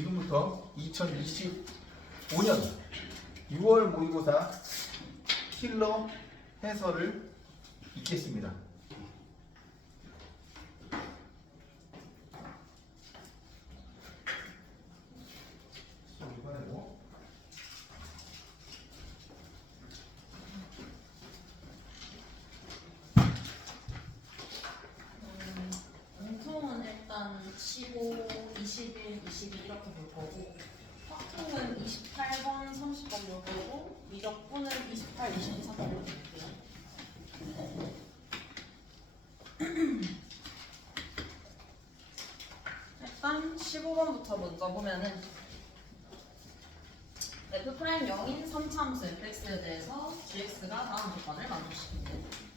지금부터 2025년 6월 모의고사 킬러 해설을 읽겠습니다. 공통은 일단 15, 21, 22 이렇게 볼 거고, 확통은 28번, 30번 볼 거고, 미적분은 28, 22, 30번 볼 볼게요. 일단 15번부터 먼저 보면은 F'0인 3차함수 fx에 대해서 gx가 다음 조건을 만족시킵니다.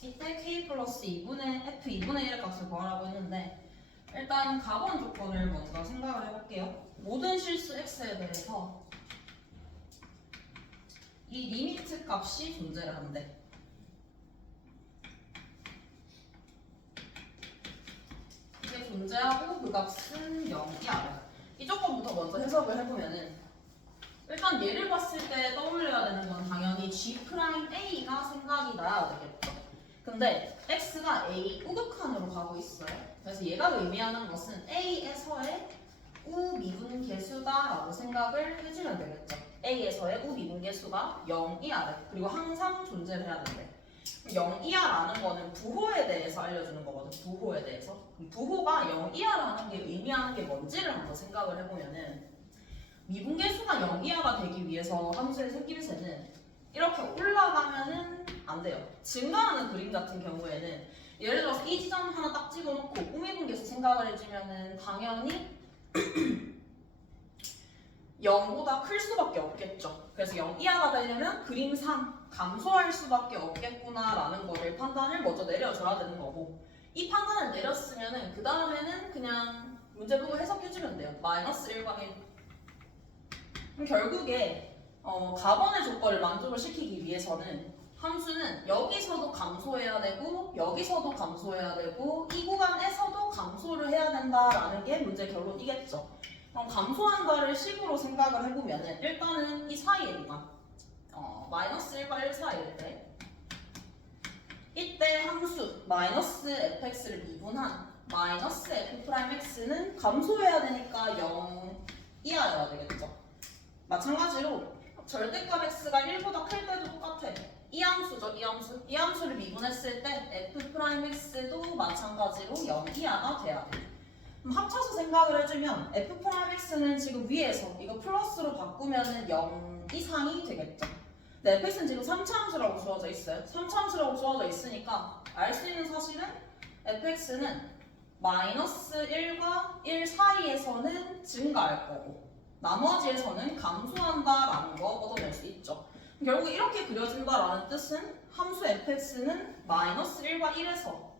이때 k 플러스 2분의 f 2분의 1의 값을 구하라고 했는데, 일단 가번 조건을 먼저 생각을 해볼게요. 모든 실수 x에 대해서 이 리미트 값이 존재를 한대. 이게 존재하고 그 값은 0이야. 이 조건부터 먼저 해석을 해보면은, 일단 얘를 봤을 때 떠올려야 되는 건 당연히 G'A가 생각이 나야 되겠죠. 근데 x가 a 우극한으로 가고 있어요. 그래서 얘가 의미하는 것은 a에서의 우미분계수다라고 생각을 해주면 되겠죠. a에서의 우미분계수가 0이야 돼. 그리고 항상 존재를 해야 된대. 0이야라는 거는 부호에 대해서 알려주는 거거든. 부호에 대해서. 부호가 0이야라는 게 의미하는 게 뭔지를 한번 생각을 해보면은, 미분계수가 0이하가 되기 위해서 함수의 생김새는 이렇게 올라가면은 안 돼요. 증가하는 그림 같은 경우에는 예를 들어서 이 지점 하나 딱 찍어놓고 우미분계수 생각을 해주면은 당연히 0보다 클 수밖에 없겠죠. 그래서 0 이하가 되려면 그림상 감소할 수밖에 없겠구나라는 거를 판단을 먼저 내려줘야 되는 거고, 이 판단을 내렸으면은 그 다음에는 그냥 문제 보고 해석해주면 돼요. 마이너스 1과 1. 그럼 결국에 가번의 조건을 만족을 시키기 위해서는 함수는 여기서도 감소해야 되고 여기서도 감소해야 되고 이 구간에서도 감소를 해야 된다라는 게 문제 결론이겠죠. 그럼 감소한다를 식으로 생각을 해보면은 일단은 이 사이의 구간 마이너스 1과 1 사이일 때 이때 함수 마이너스 fx를 미분한 마이너스 f'x는 감소해야 되니까 0 이하여야 되겠죠. 마찬가지로 절대값 x가 1보다 클 때도 똑같아. 이 함수죠, 이 함수. 이 함수를 미분했을 때 f'x도 마찬가지로 0 이하가 돼야 돼. 그럼 합쳐서 생각을 해주면 f'x는 지금 위에서 이거 플러스로 바꾸면은 0 이상이 되겠죠. 네, fx는 지금 3차 함수라고 주어져 있어요. 3차 함수라고 주어져 있으니까 알 수 있는 사실은 fx는 마이너스 1과 1 사이에서는 증가할 거고 나머지에서는 감소한다라는 거 얻어낼 수 있죠. 결국 이렇게 그려진다라는 뜻은 함수 fx는 마이너스 1과 1에서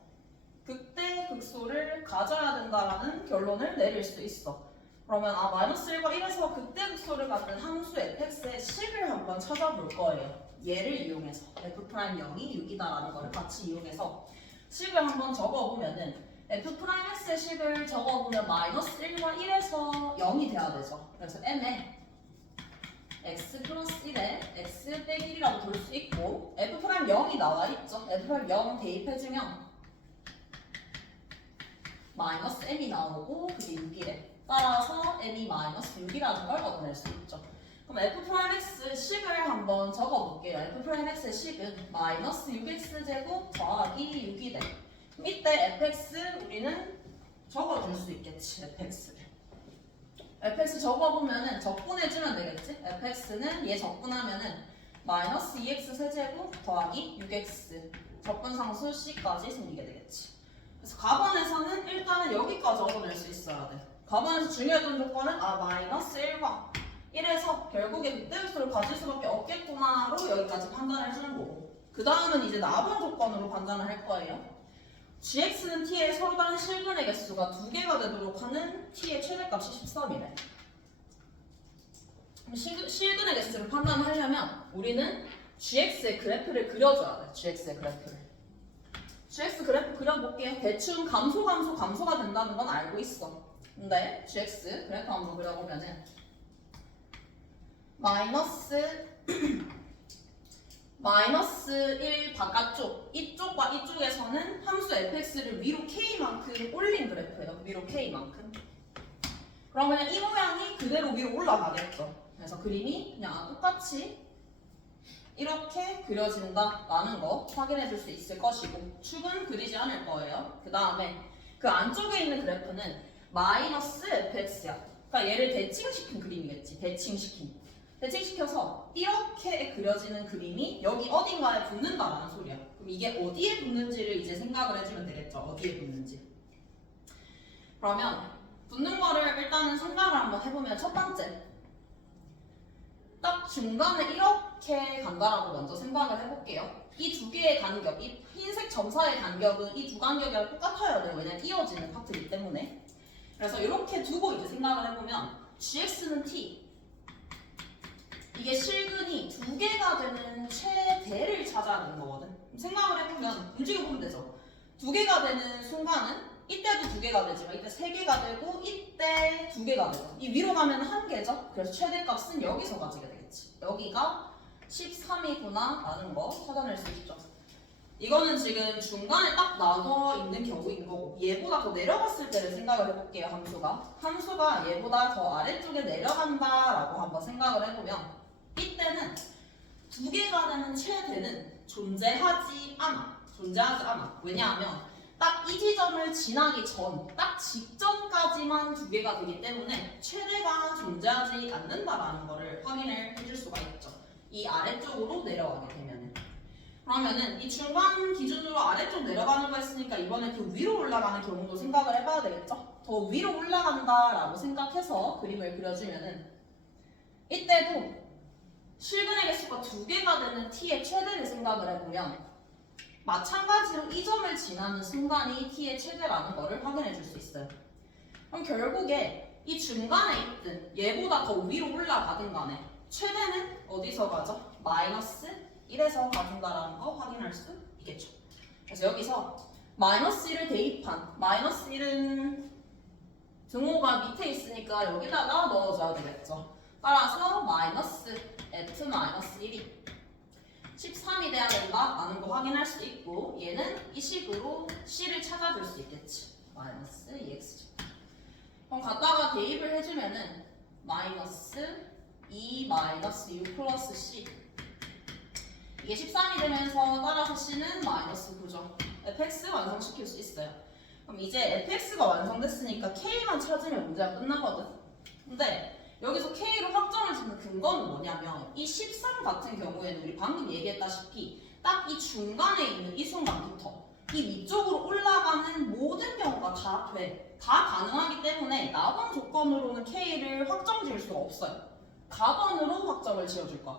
극대 극소를 가져야 된다라는 결론을 내릴 수 있어. 그러면 마이너스 1과 1에서 극대 극소를 갖는 함수 fx의 식을 한번 찾아볼 거예요. 얘를 이용해서 f'0이 6이다라는 거를 같이 이용해서 식을 한번 적어보면은 f'x의 식을 적어보면 마이너스 1과 1에서 0이 돼야 되죠. 그래서 m에 x 플러스 1에 x 빼기 1이라고 볼 수 있고 f'0이 나와 있죠. f'0 대입해주면 마이너스 m이 나오고 그게 6이래. 따라서 m이 마이너스 6이라는 걸 얻어낼 수 있죠. 그럼 f'x 식을 한번 적어볼게요. f'x의 식은 마이너스 6x제곱 더하기 6이 돼. 그럼 이때 fx 우리는 적어줄 수 있겠지. fx를 fx 적어보면은 적분해주면 되겠지. fx는 얘 적분하면은 마이너스 2x 세제곱 더하기 6x 적분상수 c까지 생기게 되겠지. 그래서 가번에서는 일단은 여기까지 얻어낼 수 있어야 돼. 가번에서 중요했던 조건은 마이너스 1과 1에서 결국에 극대극소를 가질 수밖에 없겠구나로 여기까지 판단을 해주는 거고, 그 다음은 이제 나번 조건으로 판단을 할 거예요. gx는 t의 서로 다른 실근의 개수가 2개가 되도록 하는 t의 최대값이 13이래. 실근의 개수를 판단하려면 우리는 gx의 그래프를 그려줘야 돼. gx의 그래프를. gx 그래프 그려볼게요. 대충 감소가 된다는 건 알고 있어. 근데 gx 그래프 한번 그려보면은 마이너스 1 바깥쪽 이쪽과 이쪽에서는 함수 fx를 위로 k만큼 올린 그래프예요. 위로 k만큼. 그러면 이 모양이 그대로 위로 올라가겠죠. 그래서 그림이 그냥 똑같이 이렇게 그려진다라는 거 확인해 줄 수 있을 것이고 축은 그리지 않을 거예요. 그 다음에 그 안쪽에 있는 그래프는 마이너스 fx야. 그러니까 얘를 대칭시킨 그림이겠지. 대칭시켜서 이렇게 그려지는 그림이 여기 어딘가에 붙는다라는 소리야. 그럼 이게 어디에 붙는지를 이제 생각을 해주면 되겠죠. 어디에 붙는지. 그러면 붙는 거를 일단은 생각을 한번 해보면 첫 번째 딱 중간에 이렇게 간다라고 먼저 생각을 해볼게요. 이 두 개의 간격, 이 흰색 점사의 간격은 이 두 간격이랑 똑같아야 돼요. 왜냐면 이어지는 파트이기 때문에. 그래서 이렇게 두고 이제 생각을 해보면 gx는 t 이게 실근이 2개가 되는 최대를 찾아야 되는 거거든. 생각을 해보면 움직여보면 되죠. 2개가 되는 순간은 이때도 2개가 되지만 이때 3개가 되고 이때 2개가 되죠. 이 위로 가면 1개죠. 그래서 최대값은 여기서 가지게 되겠지. 여기가 13이구나 라는 거 찾아낼 수 있죠. 이거는 지금 중간에 딱 나눠 있는 경우인 거고 얘보다 더 내려갔을 때를 생각을 해볼게요. 함수가 얘보다 더 아래쪽에 내려간다라고 한번 생각을 해보면 이때는 2개가 되는 최대는 존재하지 않아. 왜냐하면 딱 이 지점을 지나기 전, 딱 직전까지만 2개가 되기 때문에 최대가 존재하지 않는다라는 거를 확인을 해줄 수가 있죠. 이 아래쪽으로 내려가게 되면은. 그러면은 이 중간 기준으로 아래쪽 내려가는 거 했으니까 이번에 그 위로 올라가는 경우도 생각을 해봐야 되겠죠? 더 위로 올라간다라고 생각해서 그림을 그려주면은 이때도 실근의 개수가 2개가 되는 t의 최대를 생각을 해보면 마찬가지로 이 점을 지나는 순간이 t의 최대라는 거를 확인해 줄 수 있어요. 그럼 결국에 이 중간에 있든 얘보다 더 위로 올라가든 간에 최대는 어디서 가죠? 마이너스 1에서 가준다라는 거 확인할 수 있겠죠. 그래서 여기서 마이너스 1을 대입한 마이너스 1은 등호가 밑에 있으니까 여기다가 넣어줘야 되겠죠. 따라서 마이너스 f 마이너스 1이 13이 돼야 된다라는 거 확인할 수 있고 얘는 이 식으로 c를 찾아줄 수 있겠지. 마이너스 2x. 그럼 갖다가 대입을 해주면은 마이너스 2 마이너스 6 플러스 c 이게 13이 되면서 따라서 c는 마이너스 9죠. fx 완성시킬 수 있어요. 그럼 이제 fx가 완성됐으니까 k만 찾으면 문제가 끝나거든. 근데 여기서 K로 확정을 짓는 근거는 뭐냐면 이 13 같은 경우에는 우리 방금 얘기했다시피 딱 이 중간에 있는 이 순간부터 이 위쪽으로 올라가는 모든 경우가 다 돼. 다 가능하기 때문에 나번 조건으로는 K를 확정 지을 수가 없어요. 가번으로 확정을 지어줄 거야.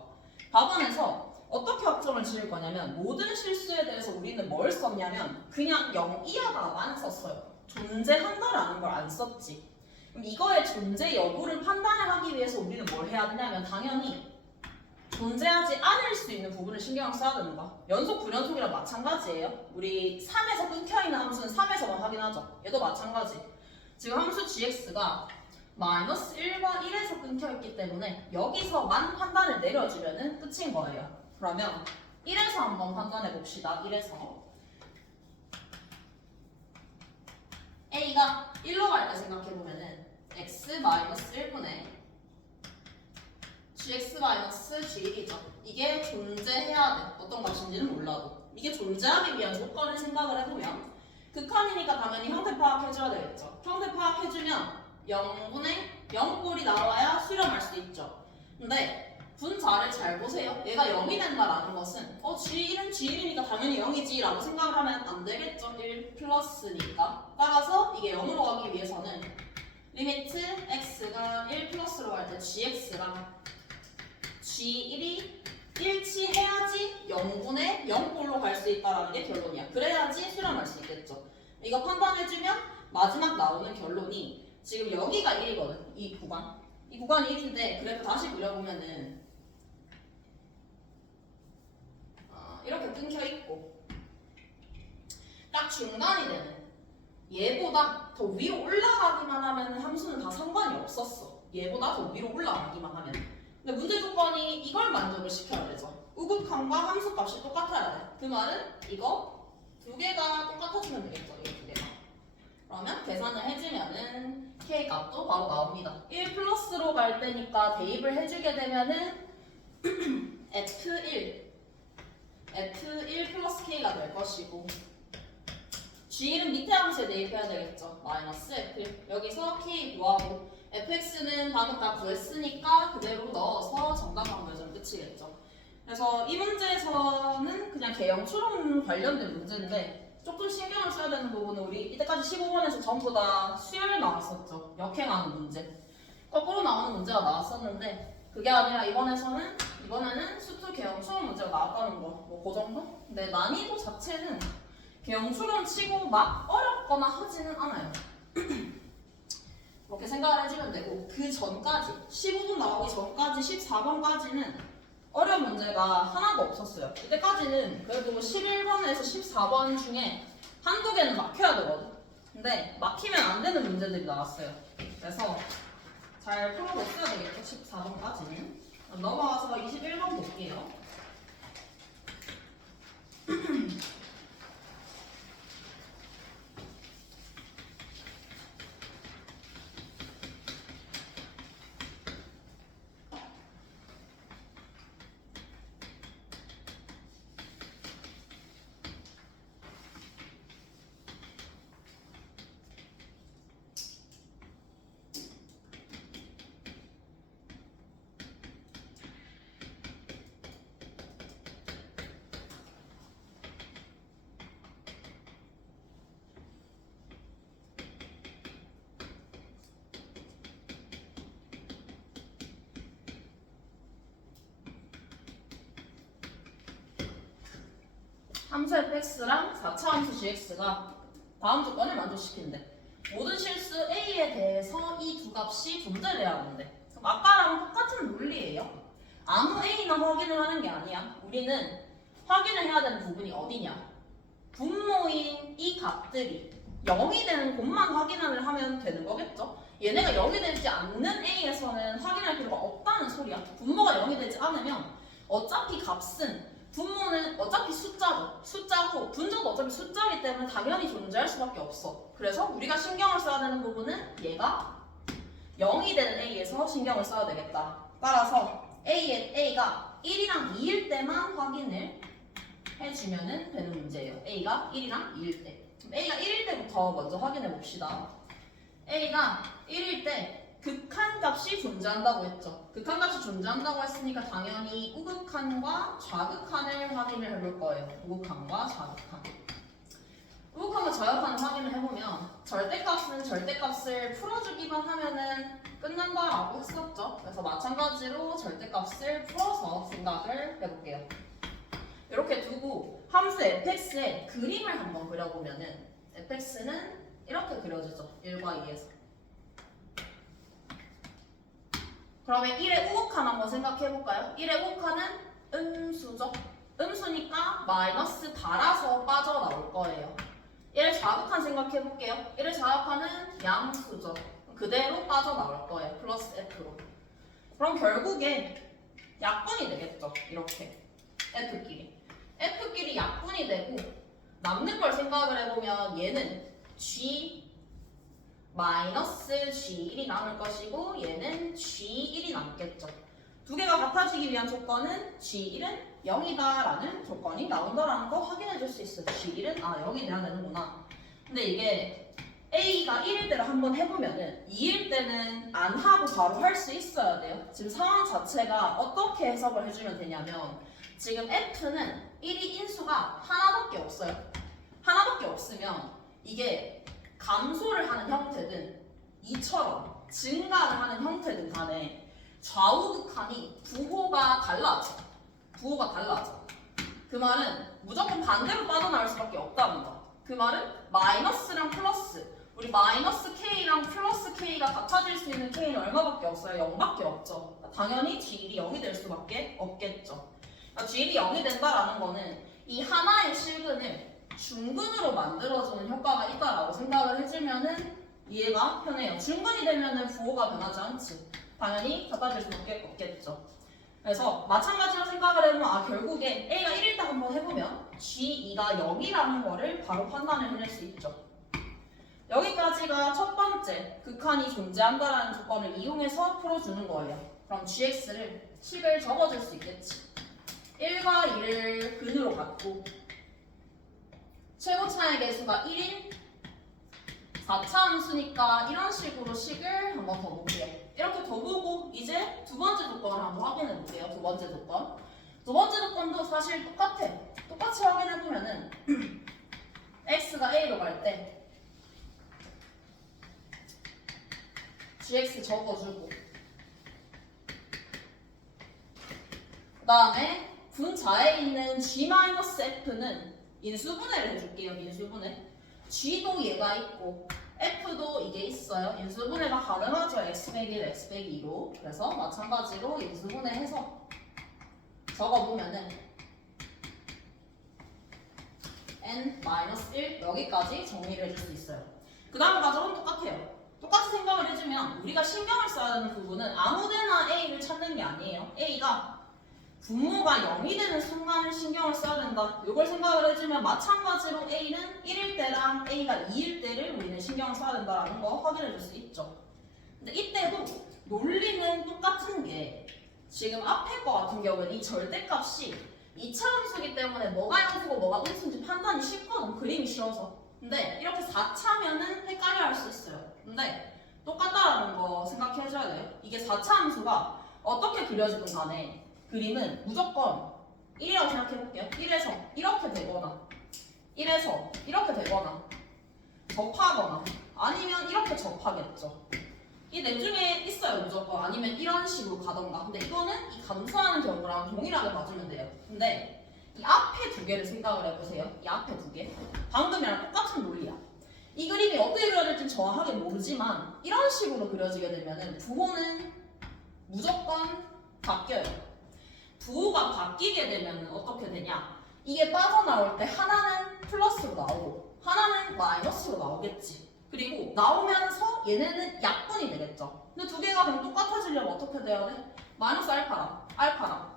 가번에서 어떻게 확정을 지을 거냐면 모든 실수에 대해서 우리는 뭘 썼냐면 그냥 0 이하다만 썼어요. 존재한다라는 걸 안 썼지. 그럼 이거의 존재 여부를 판단을 하기 위해서 우리는 뭘 해야 되냐면 당연히 존재하지 않을 수 있는 부분을 신경을 써야 된다. 연속 불연속이랑 마찬가지예요. 우리 3에서 끊겨있는 함수는 3에서만 확인하죠. 얘도 마찬가지. 지금 함수 gx가 마이너스 1과 1에서 끊겨있기 때문에 여기서만 판단을 내려주면 끝인 거예요. 그러면 1에서 한번 판단해 봅시다. 1에서 a가 1로 갈 때 생각해보면은 x-1분의 gx-g1이죠. 이게 존재해야 돼. 어떤 것인지는 몰라도. 이게 존재하기 위한 조건을 생각을 해보면 극한이니까 당연히 형태 파악해줘야 되겠죠. 형태 파악해주면 0분의 0꼴이 나와야 수렴할 수 있죠. 근데 분자를 잘 보세요. 얘가 0이 된다라는 것은 G1은 G1이니까 당연히 0이지 라고 생각을 하면 안 되겠죠. 1 플러스니까. 따라서 이게 0으로 가기 위해서는 리미트 x가 1 플러스로 갈 때 gx랑 g1이 일치해야지 0분의 0꼴로 갈 수 있다라는 게 결론이야. 그래야지 수렴할 수 있겠죠. 이거 판단해주면 마지막 나오는 결론이 지금 여기가 1이거든. 이 구간. 이 구간이 1인데 그래도 다시 그려보면은 이렇게 끊겨 있고 딱 중간이 되는 얘보다 더 위로 올라가기만 하면 함수는 다 상관이 없었어. 얘보다 더 위로 올라가기만 하면. 근데 문제 조건이 이걸 만족을 시켜야 되죠. 우극함과 함수값이 똑같아야 돼. 그 말은 이거 두 개가 똑같아지면 되겠죠. 이거 두 개가. 그러면 계산을 해주면은 k 값도 바로 나옵니다. 1 플러스로 갈 때니까 대입을 해주게 되면은 F1 플러스 k가 될 것이고 G1은 밑에 함수에 대입해야 되겠죠. 마이너스 F1 여기서 k 구하고 fx는 방금 다 구했으니까 그대로 넣어서 정답 방법에서는 끝이겠죠. 그래서 이 문제에서는 그냥 개형 추론 관련된 문제인데 조금 신경을 써야 되는 부분은 우리 이때까지 15번에서 전부 다 수열 나왔었죠. 역행하는 문제. 거꾸로 나오는 문제가 나왔었는데 그게 아니라 이번에는 수투 개형 추론 문제가 나왔다는 거. 뭐 그 정도? 근데 난이도 자체는 개형 추론 치고 막 어렵거나 하지는 않아요. 그렇게 생각을 해주면 되고 그 전까지 15분 나오기 전까지 14번까지는 어려운 문제가 하나도 없었어요. 이때까지는 그래도 11번에서 14번 중에 한두 개는 막혀야 되거든. 근데 막히면 안 되는 문제들이 나왔어요. 그래서 잘 풀어뒀어야 되겠죠. 14번까지는. 넘어가서 21번 볼게요. 함수 fx랑 4차 함수 gx가 다음 조건을 만족시킨대. 모든 실수 a에 대해서 이 두 값이 존재를 해야 하는데 그럼 아까랑 똑같은 논리예요. 아무 a나 확인을 하는 게 아니야. 우리는 확인을 해야 되는 부분이 어디냐. 분모인 이 값들이 0이 되는 곳만 확인을 하면 되는 거겠죠. 얘네가 0이 되지 않는 a에서는 확인할 필요가 없다는 소리야. 분모가 0이 되지 않으면 어차피 값은 분모는 어차피 숫자고 분모도 어차피 숫자이기 때문에 당연히 존재할 수밖에 없어. 그래서 우리가 신경을 써야 되는 부분은 얘가 0이 되는 a에서 신경을 써야 되겠다. 따라서 a가 1이랑 2일 때만 확인을 해주면 되는 문제예요. a가 1이랑 2일 때. 그럼 a가 1일 때부터 먼저 확인해 봅시다. a가 1일 때 극한값이 존재한다고 했죠. 극한값이 존재한다고 했으니까 당연히 우극한과 좌극한을 확인을 해볼 거예요. 우극한과 좌극한. 우극한과 좌극한을 확인을 해보면 절대값은 절대값을 풀어주기만 하면은 끝난다라고 했었죠. 그래서 마찬가지로 절대값을 풀어서 생각을 해볼게요. 이렇게 두고 함수 fx의 그림을 한번 그려보면은 fx는 이렇게 그려지죠. 1과 2에서. 그러면 1의 우극한 한번 생각해볼까요? 1의 우극한은 음수죠. 음수니까 마이너스 달아서 빠져나올 거예요. 1의 좌극한 생각해볼게요. 1의 좌극한은 양수죠. 그대로 빠져나올 거예요. 플러스 F로. 그럼 결국에 약분이 되겠죠. 이렇게. F끼리 약분이 되고 남는 걸 생각을 해보면 얘는 G 마이너스 G1이 남을 것이고 얘는 G1이 남겠죠. 두 개가 같아지기 위한 조건은 G1은 0이다라는 조건이 나온다라는 거 확인해 줄 수 있어요. G1은 0이 돼야 되는구나. 근데 이게 A가 1일 때를 한번 해보면은 2일 때는 안 하고 바로 할 수 있어야 돼요. 지금 상황 자체가 어떻게 해석을 해주면 되냐면 지금 F는 1이 인수가 하나밖에 없어요. 하나밖에 없으면 이게 감소를 하는 형태든 이처럼 증가를 하는 형태든 간에 좌우극한이 부호가 달라져. 부호가 달라져. 그 말은 무조건 반대로 빠져나올 수밖에 없다는 거. 그 말은 마이너스랑 플러스, 우리 마이너스 K랑 플러스 K가 같아질 수 있는 K는 얼마밖에 없어요? 0밖에 없죠. 당연히 G1이 0이 될 수밖에 없겠죠. G1이 0이 된다라는 거는 이 하나의 실근을 중근으로 만들어주는 효과가 있다라고 생각을 해주면은 이해가 편해요. 중근이 되면은 부호가 변하지 않지. 당연히 같아질 수밖에 없겠죠. 그래서 마찬가지로 생각을 해보면 결국에 A가 1일 때 한번 해보면 G2가 0이라는 거를 바로 판단을 해낼 수 있죠. 여기까지가 첫 번째 극한이 존재한다라는 조건을 이용해서 풀어주는 거예요. 그럼 GX를 식을 적어줄 수 있겠지. 1과 2를 근으로 갖고 최고차의 개수가 1인 4차 함수니까 이런 식으로 식을 한번 더 볼게요. 이렇게 더 보고 이제 두 번째 조건을 한번 확인해 볼게요. 두 번째 조건. 두 번째 조건도 사실 똑같아. 똑같이 확인해 보면은 x가 a로 갈 때 gx 적어주고 그 다음에 분자에 있는 g-f는 인수분해를 해줄게요. 인수분해. g도 얘가 있고 f도 이게 있어요. 인수분해가 가능하죠. x 100일, x 102로. 그래서 마찬가지로 인수분해해서 적어보면은 n-1 여기까지 정리를 해줄 수 있어요. 그 다음 과정은 똑같아요. 똑같이 생각을 해주면 우리가 신경을 써야 되는 부분은 아무데나 a를 찾는 게 아니에요. a가 분모가 0이 되는 순간을 신경을 써야 된다. 이걸 생각을 해주면 마찬가지로 A는 1일 때랑 A가 2일 때를 우리는 신경을 써야 된다는 거 확인해 줄 수 있죠. 근데 이때도 논리는 똑같은 게 지금 앞에 거 같은 경우는 이 절대값이 2차 함수기 때문에 뭐가 양수고 뭐가 음수인지 판단이 쉽거든. 그림이 쉬워서. 근데 이렇게 4차면은 헷갈려 할 수 있어요. 근데 똑같다라는 거 생각해줘야 돼요. 이게 4차 함수가 어떻게 그려지든 간에 그림은 무조건 1이라고 생각해볼게요. 1에서 이렇게 되거나 1에서 이렇게 되거나 접하거나 아니면 이렇게 접하겠죠. 이 넷 중에 있어요 무조건. 아니면 이런 식으로 가던가. 근데 이거는 이 감소하는 경우랑 동일하게 봐주면 돼요. 근데 이 앞에 두 개를 생각을 해보세요. 이 앞에 두 개. 방금이랑 똑같은 논리야. 이 그림이 어떻게 그려질지 정확하게 모르지만 이런 식으로 그려지게 되면은 부호는 무조건 바뀌어요. 부호가 바뀌게 되면 어떻게 되냐? 이게 빠져나올 때 하나는 플러스로 나오고 하나는 마이너스로 나오겠지. 그리고 나오면서 얘네는 약분이 되겠죠. 근데 두 개가 그럼 똑같아지려면 어떻게 돼야 돼? 마이너스 알파랑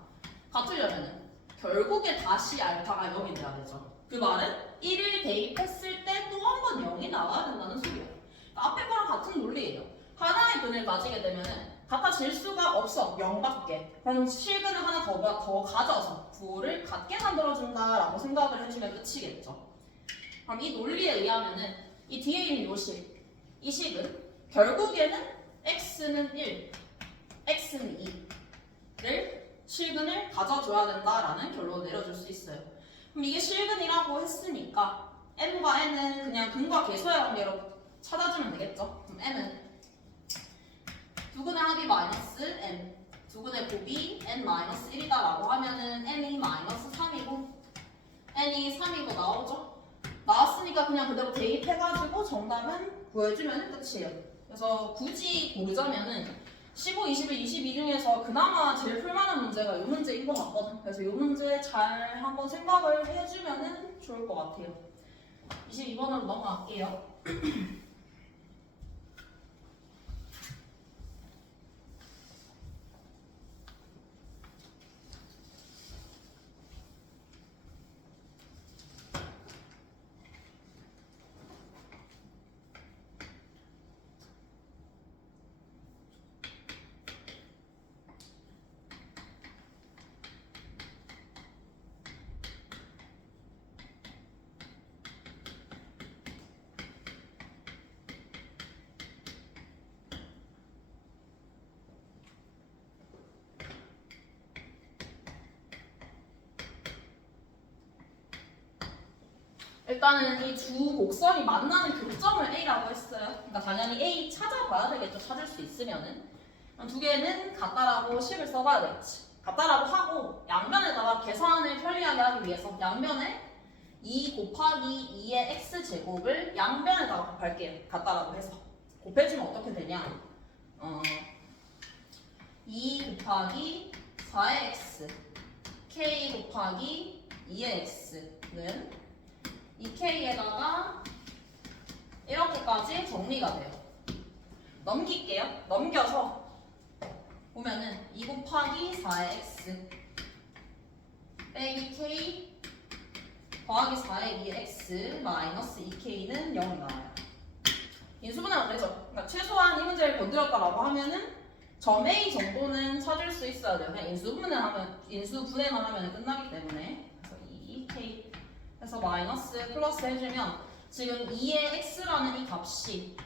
같으려면은 결국에 다시 알파가 0이 돼야 되죠. 그 말은 1을 대입했을 때 또 한 번 0이 나와야 된다는 소리예요. 그러니까 앞에 거랑 같은 논리예요. 하나의 근을 가지게 되면은 같아질 수가 없어. 0밖에. 그럼 실근을 하나 더 가져서 부호를 같게 만들어준다라고 생각을 해주면 끝이겠죠. 그럼 이 논리에 의하면은 이 뒤에 있는 요 식, 이 식은 결국에는 x는 1, x는 2를 실근을 가져줘야 된다라는 결론을 내려줄 수 있어요. 그럼 이게 실근이라고 했으니까 m과 n은 그냥 근과 계수의 관계로 찾아주면 되겠죠. 그럼 m은 두근의 합이 마이너스 m, 두근의 곱이 n-1이다 라고 하면은 n이 마이너스 3이고 n이 3이고 나오죠? 나왔으니까 그냥 그대로 대입해가지고 정답은 구해주면 끝이에요. 그래서 굳이 고르자면은 15, 21, 22 중에서 그나마 제일 풀만한 문제가 이 문제인 것 같거든. 그래서 이 문제 잘 한번 생각을 해주면은 좋을 것 같아요. 22번으로 넘어갈게요. 일단은 이 두 곡선이 만나는 교점을 A라고 했어요. 그러니까 당연히 A 찾아봐야 되겠죠. 찾을 수 있으면은 두 개는 같다라고 식을 써봐야 되겠지. 같다라고 하고 양변에다가 계산을 편리하게 하기 위해서 양변에 2 곱하기 2의 x제곱을 양변에다가 곱할게요. 같다라고 해서 곱해주면 어떻게 되냐 2 곱하기 4의 x k 곱하기 2의 x는 이 k에다가 이렇게까지 정리가 돼요. 넘길게요. 넘겨서 보면은 2 곱하기 4의 x 빼기 k 더하기 4의 2의 x 마이너스 2k는 0이 나와요. 인수분해가 되죠. 그러니까 최소한 이 문제를 건드렸다라고 하면은 점 A 정도는 찾을 수 있어야 돼요. 그냥 인수분해만 하면 끝나기 때문에. 그래서 2k 해서 마이너스 플러스 해주면 지금 2의 x라는 이 값이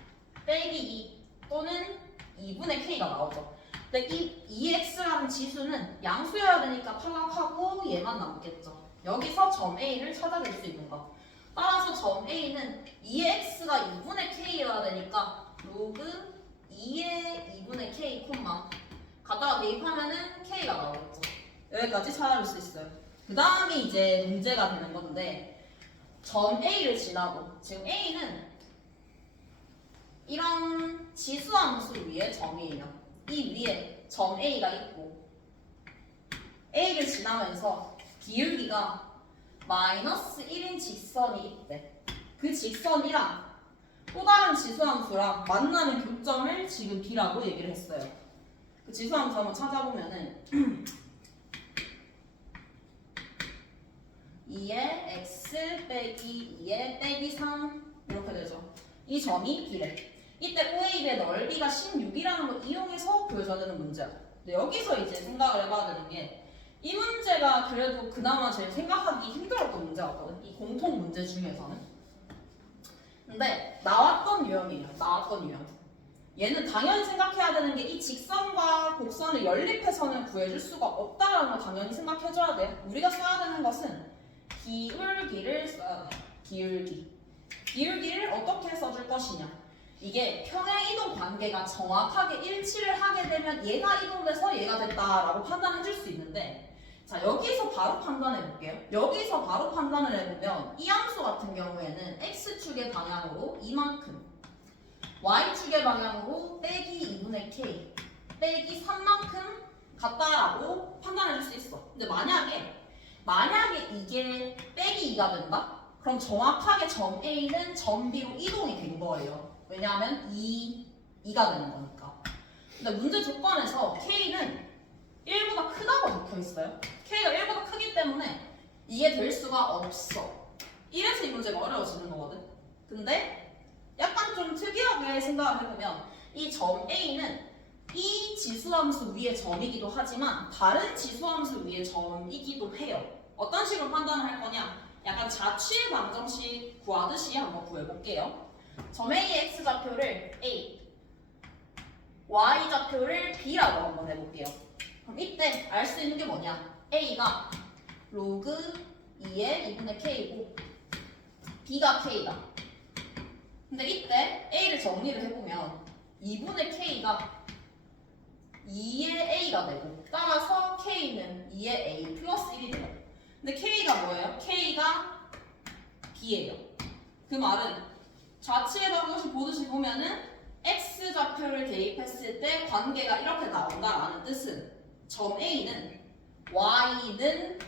빼기 2 또는 2분의 k가 나오죠. 근데 이 2x라는 지수는 양수여야 되니까 탈락하고 얘만 남겠죠. 여기서 점 A를 찾아낼 수 있는 거. 따라서 점 A는 2의 x가 2분의 k여야 되니까 로그 2의 2분의 k 콤마 갖다가 대입하면은 k가 나오겠죠. 여기까지 찾아낼 수 있어요. 그 다음이 이제 문제가 되는 건데 점 A를 지나고 지금 A는 이런 지수함수 위에 점이에요. 이 위에 점 A가 있고 A를 지나면서 기울기가 마이너스 1인 직선이 있대. 그 직선이랑 또 다른 지수함수랑 만나는 교점을 지금 B라고 얘기를 했어요. 그 지수함수 한번 찾아보면은 2의 x 빼기 2의 빼기 3 이렇게 되죠. 이 점이 B래. 이때 OA의 넓이가 16이라는 걸 이용해서 보여줘야 되는 문제야. 근데 여기서 이제 생각을 해봐야 되는 게 이 문제가 그래도 그나마 제일 생각하기 힘들었던 문제였거든. 이 공통 문제 중에서는. 근데 나왔던 유형이에요. 나왔던 유형. 얘는 당연히 생각해야 되는 게 이 직선과 곡선을 연립해서는 구해줄 수가 없다라는 걸 당연히 생각해줘야 돼요. 우리가 써야 되는 것은 기울기를 써야 돼요. 기울기를 어떻게 써줄 것이냐. 이게 평행 이동 관계가 정확하게 일치를 하게 되면 얘가 이동돼서 얘가 됐다라고 판단해줄 수 있는데 자 여기서 바로 판단해 볼게요. 여기서 바로 판단을 해보면 이 함수 같은 경우에는 x축의 방향으로 이만큼 y축의 방향으로 빼기 2분의 k 빼기 3만큼 같다라고 판단해 줄 수 있어. 근데 만약에 이게 빼기 2가 된다? 그럼 정확하게 점 A는 점 B로 이동이 된 거예요. 왜냐하면 2가 되는 거니까. 근데 문제 조건에서 K는 1보다 크다고 적혀 있어요. K가 1보다 크기 때문에 이게 될 수가 없어. 이래서 이 문제가 어려워지는 거거든. 근데 약간 좀 특이하게 생각을 해보면 이 점 A는 이 지수함수 위의 점이기도 하지만 다른 지수함수 위의 점이기도 해요. 어떤 식으로 판단을 할 거냐? 약간 자취의 방정식 구하듯이 한번 구해볼게요. 점 A의 x좌표를 A, y좌표를 B라고 한번 해볼게요. 그럼 이때 알 수 있는 게 뭐냐? A가 로그 2의 2분의 K이고 B가 K다. 근데 이때 A를 정리를 해보면 2분의 K가 2의 A가 되고 따라서 K는 2의 A 플러스 1이 돼요. 근데 K가 뭐예요? K가 B예요. 그 말은 좌측의 방정식 보듯이 보면은 X좌표를 대입했을 때 관계가 이렇게 나온다라는 뜻은 점 A는 Y는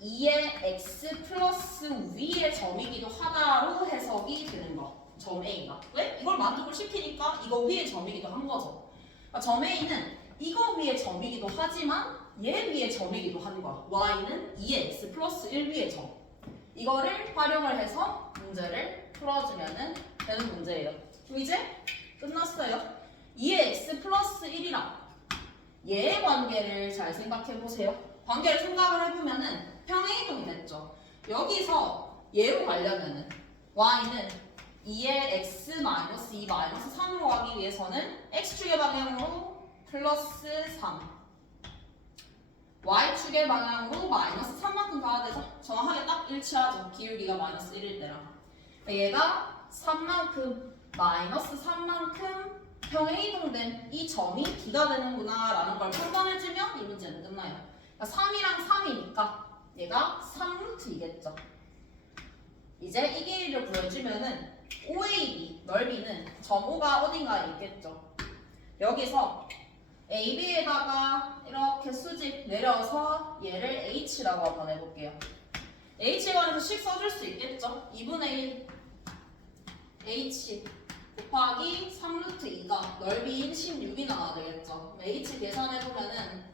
2의 X 플러스 위의 점이기도 하다로 해석이 되는 거. 점 A가. 왜? 이걸 만족을 시키니까 이거 위의 점이기도 한 거죠. 그러니까 점 A는 이거 위의 점이기도 하지만 얘 위의 점이기도 한 거야. Y는 2의 X 플러스 1 위의 점. 이거를 활용을 해서 문제를 풀어주면 되는 문제예요. 그럼 이제 끝났어요. 2의 X 플러스 1이랑 얘의 관계를 잘 생각해 보세요. 관계를 생각을 해보면은 평행이동이 됐죠. 여기서 얘로 가려면은 Y는 2의 X 마이너스 2 마이너스 3으로 가기 위해서는 X축의 방향으로 플러스 3 Y축의 방향으로 마이너스 3만큼 가야 되죠. 정확하게 딱 일치하죠. 기울기가 마이너스 1일 때랑. 얘가 3만큼 마이너스 3만큼 평행이동된 이 점이 B가 되는구나 라는 걸 판단해주면 이 문제는 끝나요. 그러니까 3이랑 3이니까 얘가 3루트이겠죠. 이제 이 길이를 구해주면은 OAB 넓이는 점 O가 어딘가에 있겠죠. 여기서 AB에다가 이렇게 수직 내려서 얘를 H라고 한번 해볼게요. H에 관해서 식 써줄 수 있겠죠. 2분의 1 H 곱하기 3루트 2가 넓이인 16이 나와야 되겠죠. 그럼 H 계산해보면은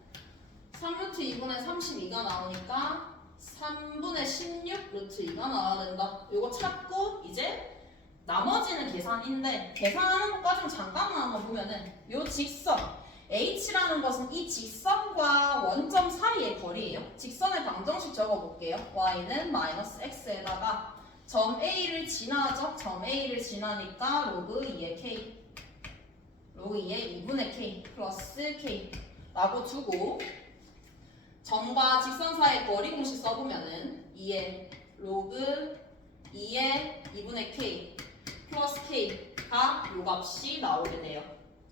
3루트 2분의 32가 나오니까 3분의 16 루트 2가 나와야 된다. 이거 찾고 이제 나머지는 계산인데 계산하는 것까지 잠깐만 한번 보면은 요 직선 H라는 것은 이 직선과 원점 사이의 거리예요. 직선의 방정식 적어볼게요. Y는 마이너스 X에다가 점 A를 지나죠. 점 A를 지나니까 로그 2의 K 로그 2의 2분의 K 플러스 K 라고 두고 점과 직선 사이의 거리 공식 써보면은 2의 로그 2의 2분의 K 플러스 K가 요 값이 나오게 돼요.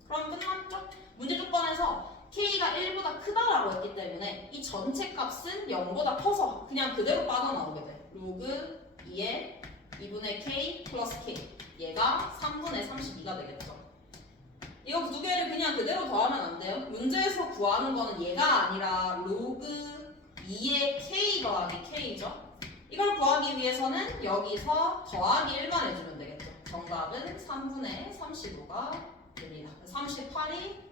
그럼 끝났죠? 문제 조건에서 K가 1보다 크다라고 했기 때문에 이 전체 값은 0보다 커서 그냥 그대로 빠져나오게 돼. 로그 2의 2분의 K 플러스 K 얘가 3분의 32가 되겠죠. 이거 두 개를 그냥 그대로 더하면 안 돼요. 문제에서 구하는 거는 얘가 아니라 로그 2의 K 더하기 K죠. 이걸 구하기 위해서는 여기서 더하기 1만 해주면 되겠죠. 정답은 3분의 35가 됩니다. 38이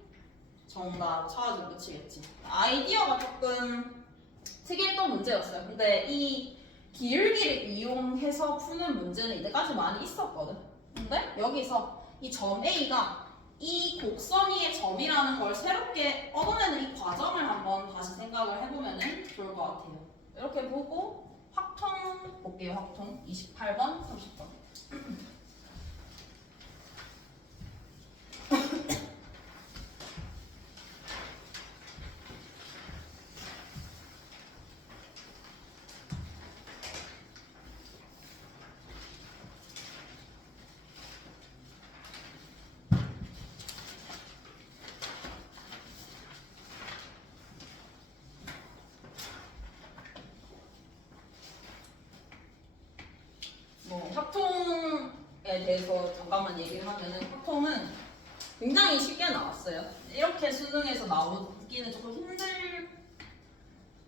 정답 찾아주면 끝이겠지. 아이디어가 조금 특이했던 문제였어요. 근데 이 기울기를 이용해서 푸는 문제는 이때까지 많이 있었거든. 근데 여기서 이 점 A가 이 곡선 위의 점이라는 걸 새롭게 얻어내는 이 과정을 한번 다시 생각을 해보면 좋을 것 같아요. 이렇게 보고 확통 볼게요. 확통 28번, 30번. 확통에 대해서 잠깐만 얘기를 하면은 확통은 굉장히 쉽게 나왔어요. 이렇게 수능에서 나오기는 조금 힘들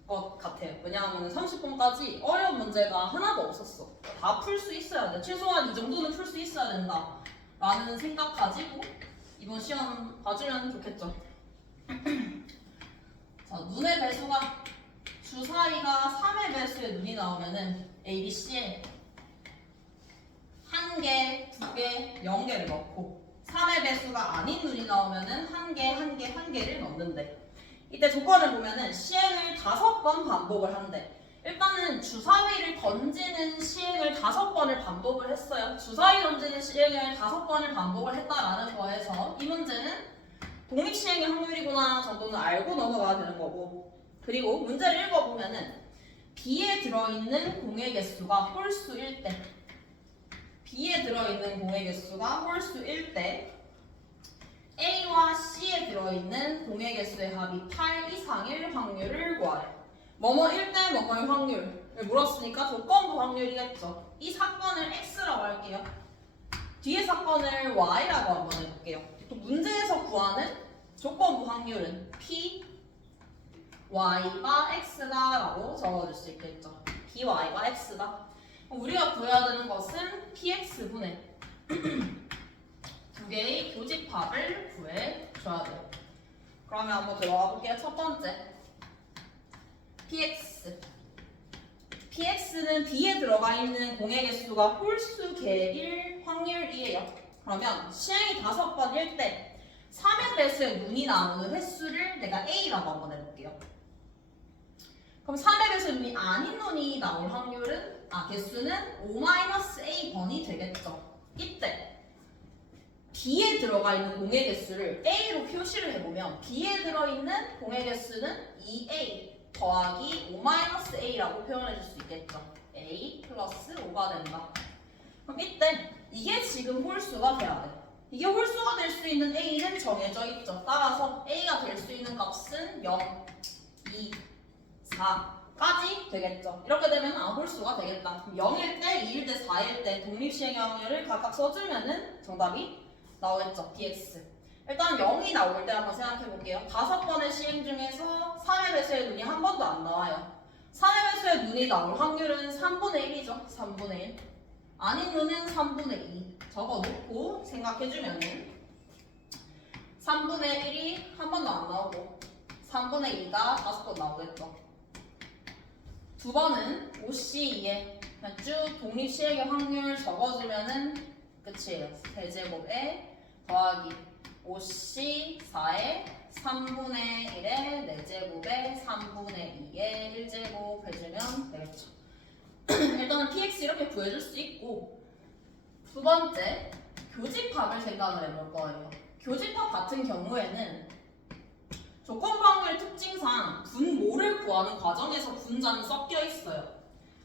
것 같아요. 왜냐하면 30번까지 어려운 문제가 하나도 없었어. 다 풀 수 있어야 돼. 최소한 이 정도는 풀 수 있어야 된다 라는 생각 가지고 이번 시험 봐주면 좋겠죠. 자, 눈의 배수가 주사위가 3의 배수의 눈이 나오면은 A, B, C에 1개, 2개, 0개를 넣고 3의 배수가 아닌 눈이 나오면은 1개, 1개, 1개를 넣는데 이때 조건을 보면은 시행을 5번 반복을 한대. 일단은 주사위를 던지는 시행을 5번을 반복을 했어요. 주사위 던지는 시행을 5번을 반복을 했다라는 거에서 이 문제는 독립 시행의 확률이구나 정도는 알고 넘어가야 되는 거고, 그리고 문제를 읽어보면은 B에 들어있는 공의 개수가 홀수일 때 B에 들어있는 공의 개수가 홀수일 때 A와 C에 들어있는 공의 개수의 합이 8 이상일 확률을 구하래. 뭐뭐일 때 뭐뭐일 확률을 물었으니까 조건부 확률이겠죠. 이 사건을 X라고 할게요. 뒤에 사건을 Y라고 한번 해볼게요. 또 문제에서 구하는 조건부 확률은 P, Y가 X다 라고 적어줄 수 있겠죠. P, Y가 X다. 우리가 구해야 되는 것은 PX분의 두 개의 교집합을 구해줘야 돼요. 그러면 한번 들어가 볼게요. 첫 번째 PX. PX는 B에 들어가 있는 공의 개수가 홀수 개일 확률이에요. 그러면 시행이 5번일 때 3의 배수의 눈이 나오는 횟수를 내가 A라고 한번 해볼게요. 그럼 3의 배수의 눈이 아닌 눈이 나올 확률은 개수는 5-A 번이 되겠죠. 이때 B에 들어가 있는 공의 개수를 A로 표시를 해보면 B에 들어있는 공의 개수는 2A 더하기 5-A라고 표현해 줄 수 있겠죠. A 플러스 5가 된다. 그럼 이때 이게 지금 홀수가 돼야 돼. 이게 홀수가 될 수 있는 A는 정해져 있죠. 따라서 A가 될 수 있는 값은 0, 2, 4까지 되겠죠. 이렇게 되면 홀수가 되겠다. 0일 때, 2일 때, 4일 때 독립시행의 확률을 각각 써주면은 정답이 나오겠죠. dx. 일단 0이 나올 때 한번 생각해 볼게요. 5번의 시행 중에서 3의 배수의 눈이 한 번도 안 나와요. 3의 배수의 눈이 나올 확률은 3분의 1이죠. 3분의 1. 아닌 눈은 3분의 2. 적어놓고 생각해주면은 3분의 1이 한 번도 안 나오고 3분의 2가 5번 나오겠죠. 두 번은 5C2에 그냥 쭉 독립시행의 확률 적어주면은 끝이에요. 세제곱에 더하기 5C4에 3분의 1에 4제곱에 3분의 2에 1제곱 해주면 되겠죠. 일단은 px 이렇게 구해줄 수 있고 두 번째 교집합을 생각을 해볼 거예요. 교집합 같은 경우에는 조건방울 특징상 분모를 구하는 과정에서 분자는 섞여 있어요.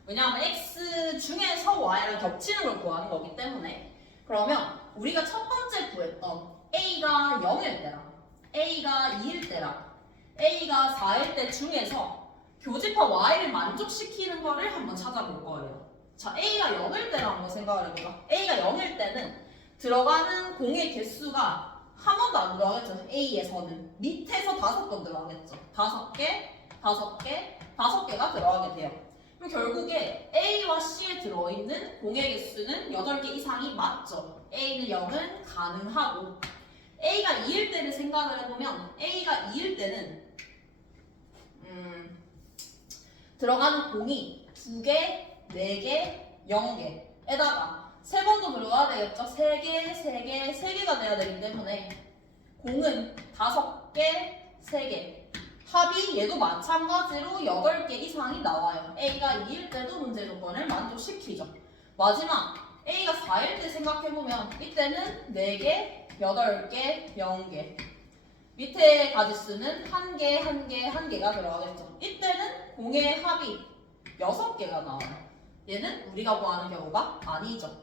왜냐하면 x 중에서 y랑 겹치는 걸 구하는 거기 때문에. 그러면 우리가 첫 번째 구했던 a가 0일 때랑 a가 2일 때랑 a가 4일 때 중에서 교집합 y를 만족시키는 거를 한번 찾아볼 거예요. 자, a가 0일 때랑 한번 생각을 해볼까? a가 0일 때는 들어가는 공의 개수가 한 번도 안 들어가겠죠. A에서는 밑에서 5번 들어가겠죠. 5개, 5개, 5개가 들어가게 돼요. 그럼 결국에 A와 C에 들어있는 공의 개수는 8개 이상이 맞죠. A는 0은 가능하고 A가 2일 때를 생각을 해보면 A가 2일 때는 들어가는 공이 2개, 4개, 0개에다가 3번도 들어가야 되겠죠? 3개, 3개, 3개가 돼야 되기 때문에 공은 5개, 3개 합이 얘도 마찬가지로 8개 이상이 나와요. A가 2일 때도 문제 조건을 만족시키죠. 마지막 A가 4일 때 생각해보면 이때는 4개, 8개, 0개 밑에 가지수는 1개, 1개, 1개가 들어가겠죠. 이때는 공의 합이 6개가 나와요. 얘는 우리가 구하는 경우가 아니죠.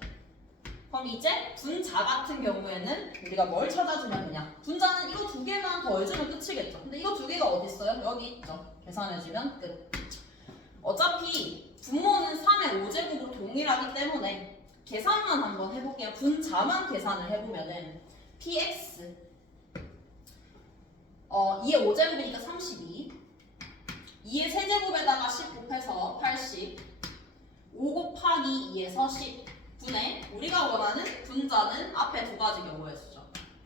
그럼 이제 분자 같은 경우에는 우리가 뭘 찾아주면 되냐? 분자는 이거 2개만 더해주면 끝이겠죠. 근데 이거 2개가 어디 있어요? 여기 있죠. 계산해주면 끝. 어차피 분모는 3의 5제곱으로 동일하기 때문에 계산만 한번 해볼게요. 분자만 계산을 해보면은 px 2의 5제곱이니까 32 2의 세제곱에다가 10 곱해서 80 5 곱하기 2에서 10 분의 우리가 원하는 분자는 앞에 두 가지 경우의 수죠.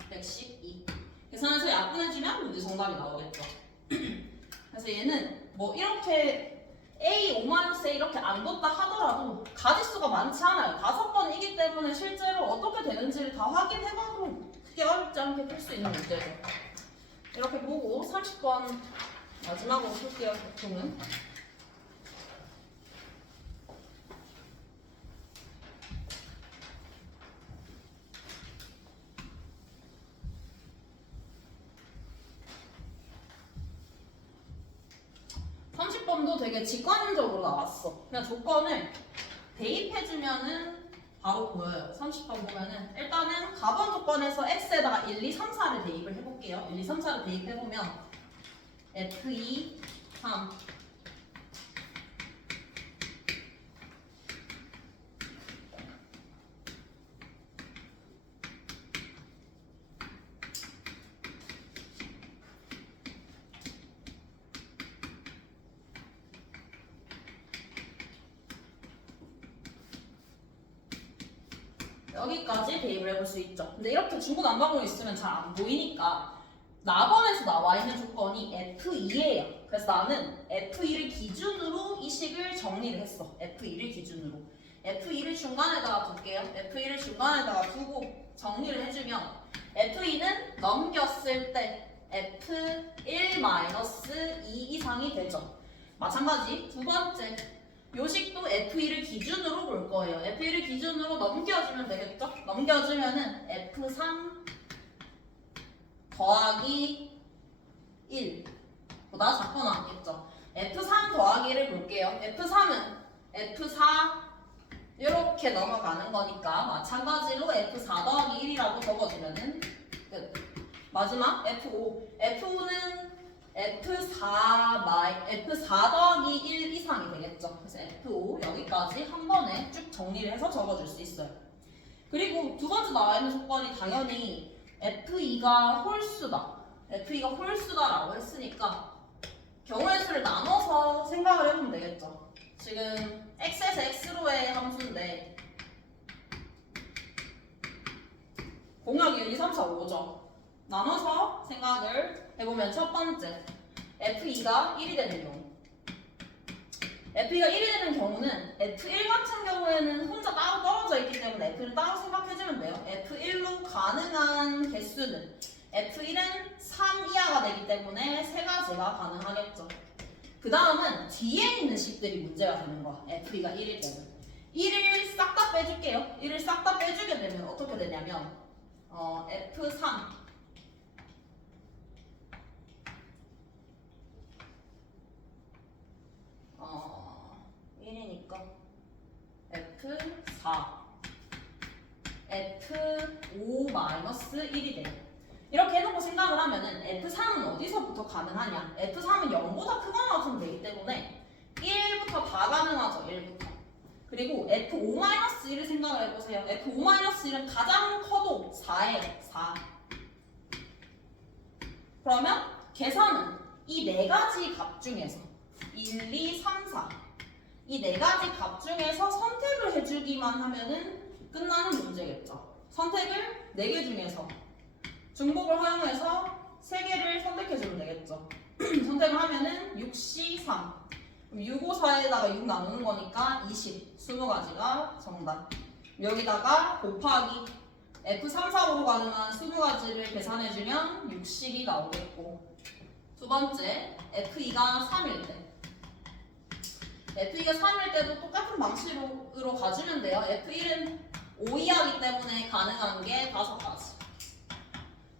112 계산해서 약분해주면 문제 정답이 나오겠죠. 그래서 얘는 뭐 이렇게 A, 5-A 이렇게 안 뒀다 하더라도 가지수가 많지 않아요. 5번이기 때문에 실제로 어떻게 되는지를 다 확인해봐도 크게 어렵지 않게 풀 수 있는 문제죠. 이렇게 보고 30번 마지막으로 풀게요. 보통은 30번도 되게 직관적으로 나왔어. 그냥 조건을 대입해주면은 바로 보여요. 30번 보면은 일단은 가번 조건에서 x에다가 1, 2, 3, 4를 대입을 해볼게요. 1, 2, 3, 4를 대입해보면 f2, 3 여기까지 대입을 해볼 수 있죠. 근데 이렇게 중구난방으로 있으면 잘 안 보이니까 나번에서 나와 있는 조건이 F2예요. 그래서 나는 F2를 기준으로 이 식을 정리를 했어. F2를 기준으로. F2를 중간에다가 둘게요. F2를 중간에다가 두고 정리를 해주면 F2는 넘겼을 때 F1-2 이상이 되죠. 마찬가지 두 번째 요식도 F2를 기준으로 볼 거예요. F2를 기준으로 넘겨주면 되겠죠? 넘겨주면은 F3 더하기 1 보다 작거나 않겠죠? F3 더하기 1을 볼게요. F3은 F4 이렇게 넘어가는 거니까 마찬가지로 F4 더하기 1이라고 적어주면은 끝. 마지막 F5 F5는 F4 더하기 1 이상이 되겠죠. 그래서 F5 여기까지 한 번에 쭉 정리를 해서 적어줄 수 있어요. 그리고 두 번째 나와 있는 조건이 당연히 F2가 홀수다. F2가 홀수다라고 했으니까 경우의 수를 나눠서 생각을 해보면 되겠죠. 지금 x에서 x로의 함수인데 공약이 1, 2, 3, 4, 5죠. 나눠서 생각을 해보면 첫 번째 F2가 1이 되는 경우 F2가 1이 되는 경우는 F1 같은 경우에는 혼자 따로 떨어져 있기 때문에 F를 따로 생각해주면 돼요. F1로 가능한 개수는 F1은 3 이하가 되기 때문에 세 가지가 가능하겠죠. 그 다음은 뒤에 있는 식들이 문제가 되는 거야. F2가 1일 때는 1을 싹 다 빼줄게요. 1을 싹 다 빼주게 되면 어떻게 되냐면 F3 1이니까 F4 F5-1이 돼요. 이렇게 해놓고 생각을 하면은 F3은 어디서부터 가능하냐? F3은 0보다 크거나 같으면 되기 때문에 1부터 다 가능하죠. 1부터. 그리고 F5-1을 생각을 해보세요. F5-1은 가장 커도 4예요. 4. 그러면 계산은 이 네 가지 값 중에서 1, 2, 3, 4 이 네 가지 값 중에서 선택을 해주기만 하면은 끝나는 문제겠죠. 선택을 4개 중에서 중복을 허용해서 3개를 선택해주면 되겠죠. 선택을 하면은 6C 3 6, 5, 4에다가 6 나누는 거니까 20 20가지가 정답. 여기다가 곱하기 F3, 4, 5로 가능한 20가지를 계산해주면 60이 나오겠고 두 번째 F2가 3일 때 F2가 3일 때도 똑같은 방식으로 가주면 돼요. F1은 5 이하기 때문에 가능한 게 5가지.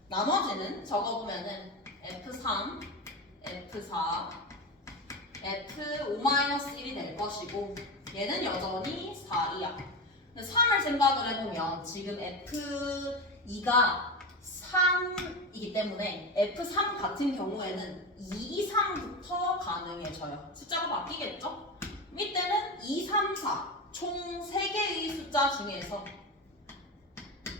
나머지는 적어보면은 F3, F4, F5-1이 될 것이고 얘는 여전히 4 이하. 3을 생각을 해보면 지금 F2가 3이기 때문에 F3 같은 경우에는 2 이상부터 가능해져요. 숫자가 바뀌겠죠? 밑에는 2, 3, 4 총 3개의 숫자 중에서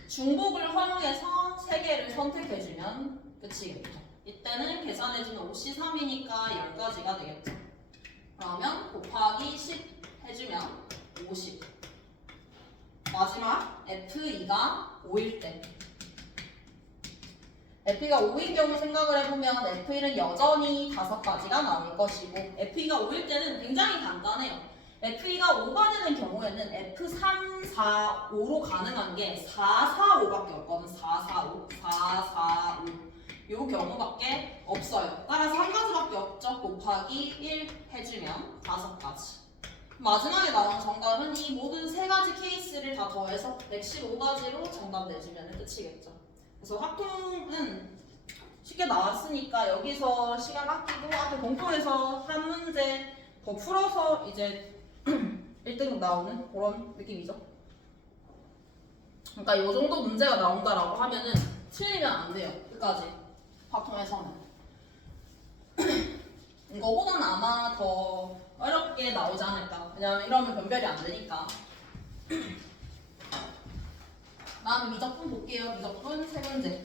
중복을 활용해서 3개를 선택해주면 끝이겠죠. 이때는 계산해주면 5C3이니까 10가지가 되겠죠. 그러면 곱하기 10 해주면 50. 마지막 F2가 5일 때 F2가 5인 경우 생각을 해보면 F1은 여전히 5가지가 나올 것이고 F2가 5일 때는 굉장히 간단해요. F2가 5가 되는 경우에는 F3, 4, 5로 가능한 게 4, 4, 5밖에 없거든. 4, 4, 5, 4, 4, 5. 요 경우밖에 없어요. 따라서 한 가지밖에 없죠. 곱하기 1 해주면 5가지. 마지막에 나온 정답은 이 모든 3가지 케이스를 다 더해서 115가지로 정답 내주면 끝이겠죠. 그래서 확통은 쉽게 나왔으니까 여기서 시간 아끼고 앞에 공통에서 한 문제 더 풀어서 이제 1등 나오는 그런 느낌이죠. 그러니까 이 정도 문제가 나온다라고 하면은 틀리면 안 돼요. 끝까지 확통에서는. 이거보다는 아마 더 어렵게 나오지 않을까. 왜냐면 이러면 변별이 안 되니까. 다음 미적분 볼게요. 미적분 세 문제.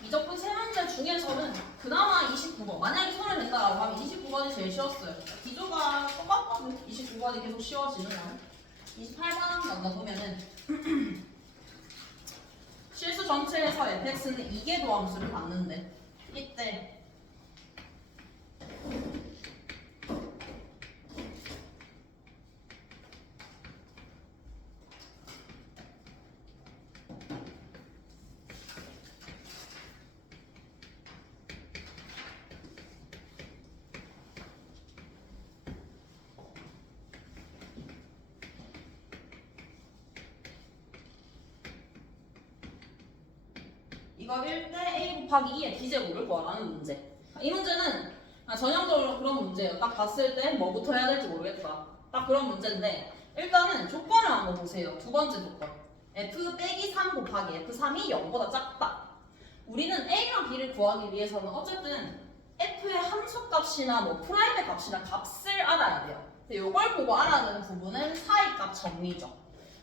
미적분 세 문제 중에서는 그나마 29번. 만약에 손을 댄다라고 하면 29번이 제일 쉬웠어요. 기조가 똑같거든. 29번이 계속 쉬워지는 건. 28번 먼저 보면은 실수 전체에서 fx는 2개 도함수를 받는데 이때 이거 1대 a 곱하기 2의 d제곱을 구하라는 문제. 이 문제는 전형적으로 그런 문제예요. 딱 봤을 때 뭐부터 해야 될지 모르겠다. 딱 그런 문제인데 일단은 조건을 한번 보세요. 두 번째 조건. f 빼기 3 곱하기 f3이 0보다 작다. 우리는 a랑 b를 구하기 위해서는 어쨌든 f의 함수값이나 뭐 프라임의 값이나 값을 알아야 돼요. 근데 이걸 보고 알아야 되는 부분은 사이값 정리죠.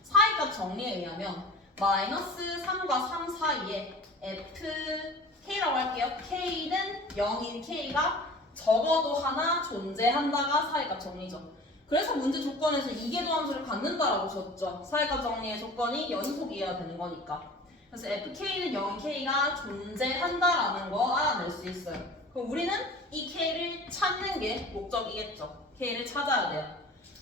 사이값 정리에 의하면 마이너스 3과 3 사이에 fk라고 할게요. k는 0인 k가 적어도 하나 존재한다가 사이값 정리죠. 그래서 문제 조건에서 이계도 함수를 갖는다라고 줬죠. 사이값 정리의 조건이 연속이어야 되는 거니까. 그래서 fk는 0인 k가 존재한다라는 거 알아낼 수 있어요. 그럼 우리는 이 k를 찾는 게 목적이겠죠. k를 찾아야 돼요.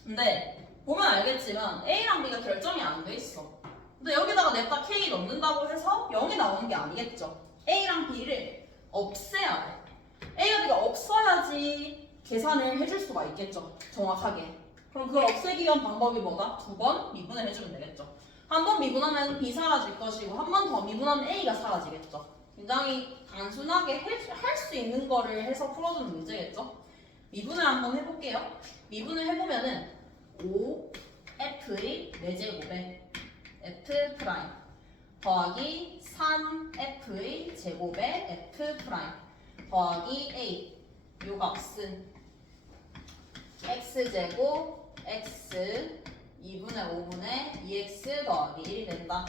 근데 보면 알겠지만 a랑 b가 결정이 안 돼 있어. 근데 여기다가 냅다 k 넣는다고 해서 0이 나오는 게 아니겠죠. a랑 b를 없애야 돼. a와 b가 없어야지 계산을 해줄 수가 있겠죠. 정확하게. 그럼 그걸 없애기 위한 방법이 뭐다? 두 번 미분을 해주면 되겠죠. 한 번 미분하면 b 사라질 것이고 한 번 더 미분하면 a가 사라지겠죠. 굉장히 단순하게 할 수 있는 거를 해서 풀어주는 문제겠죠. 미분을 한번 해볼게요. 미분을 해보면은 5f의 4제곱에 f 프라임 더하기 3f의 제곱에 f 프라임 더하기 a 요 값은 x제곱 x 2분의 5분의 2x 더하기 1이 된다.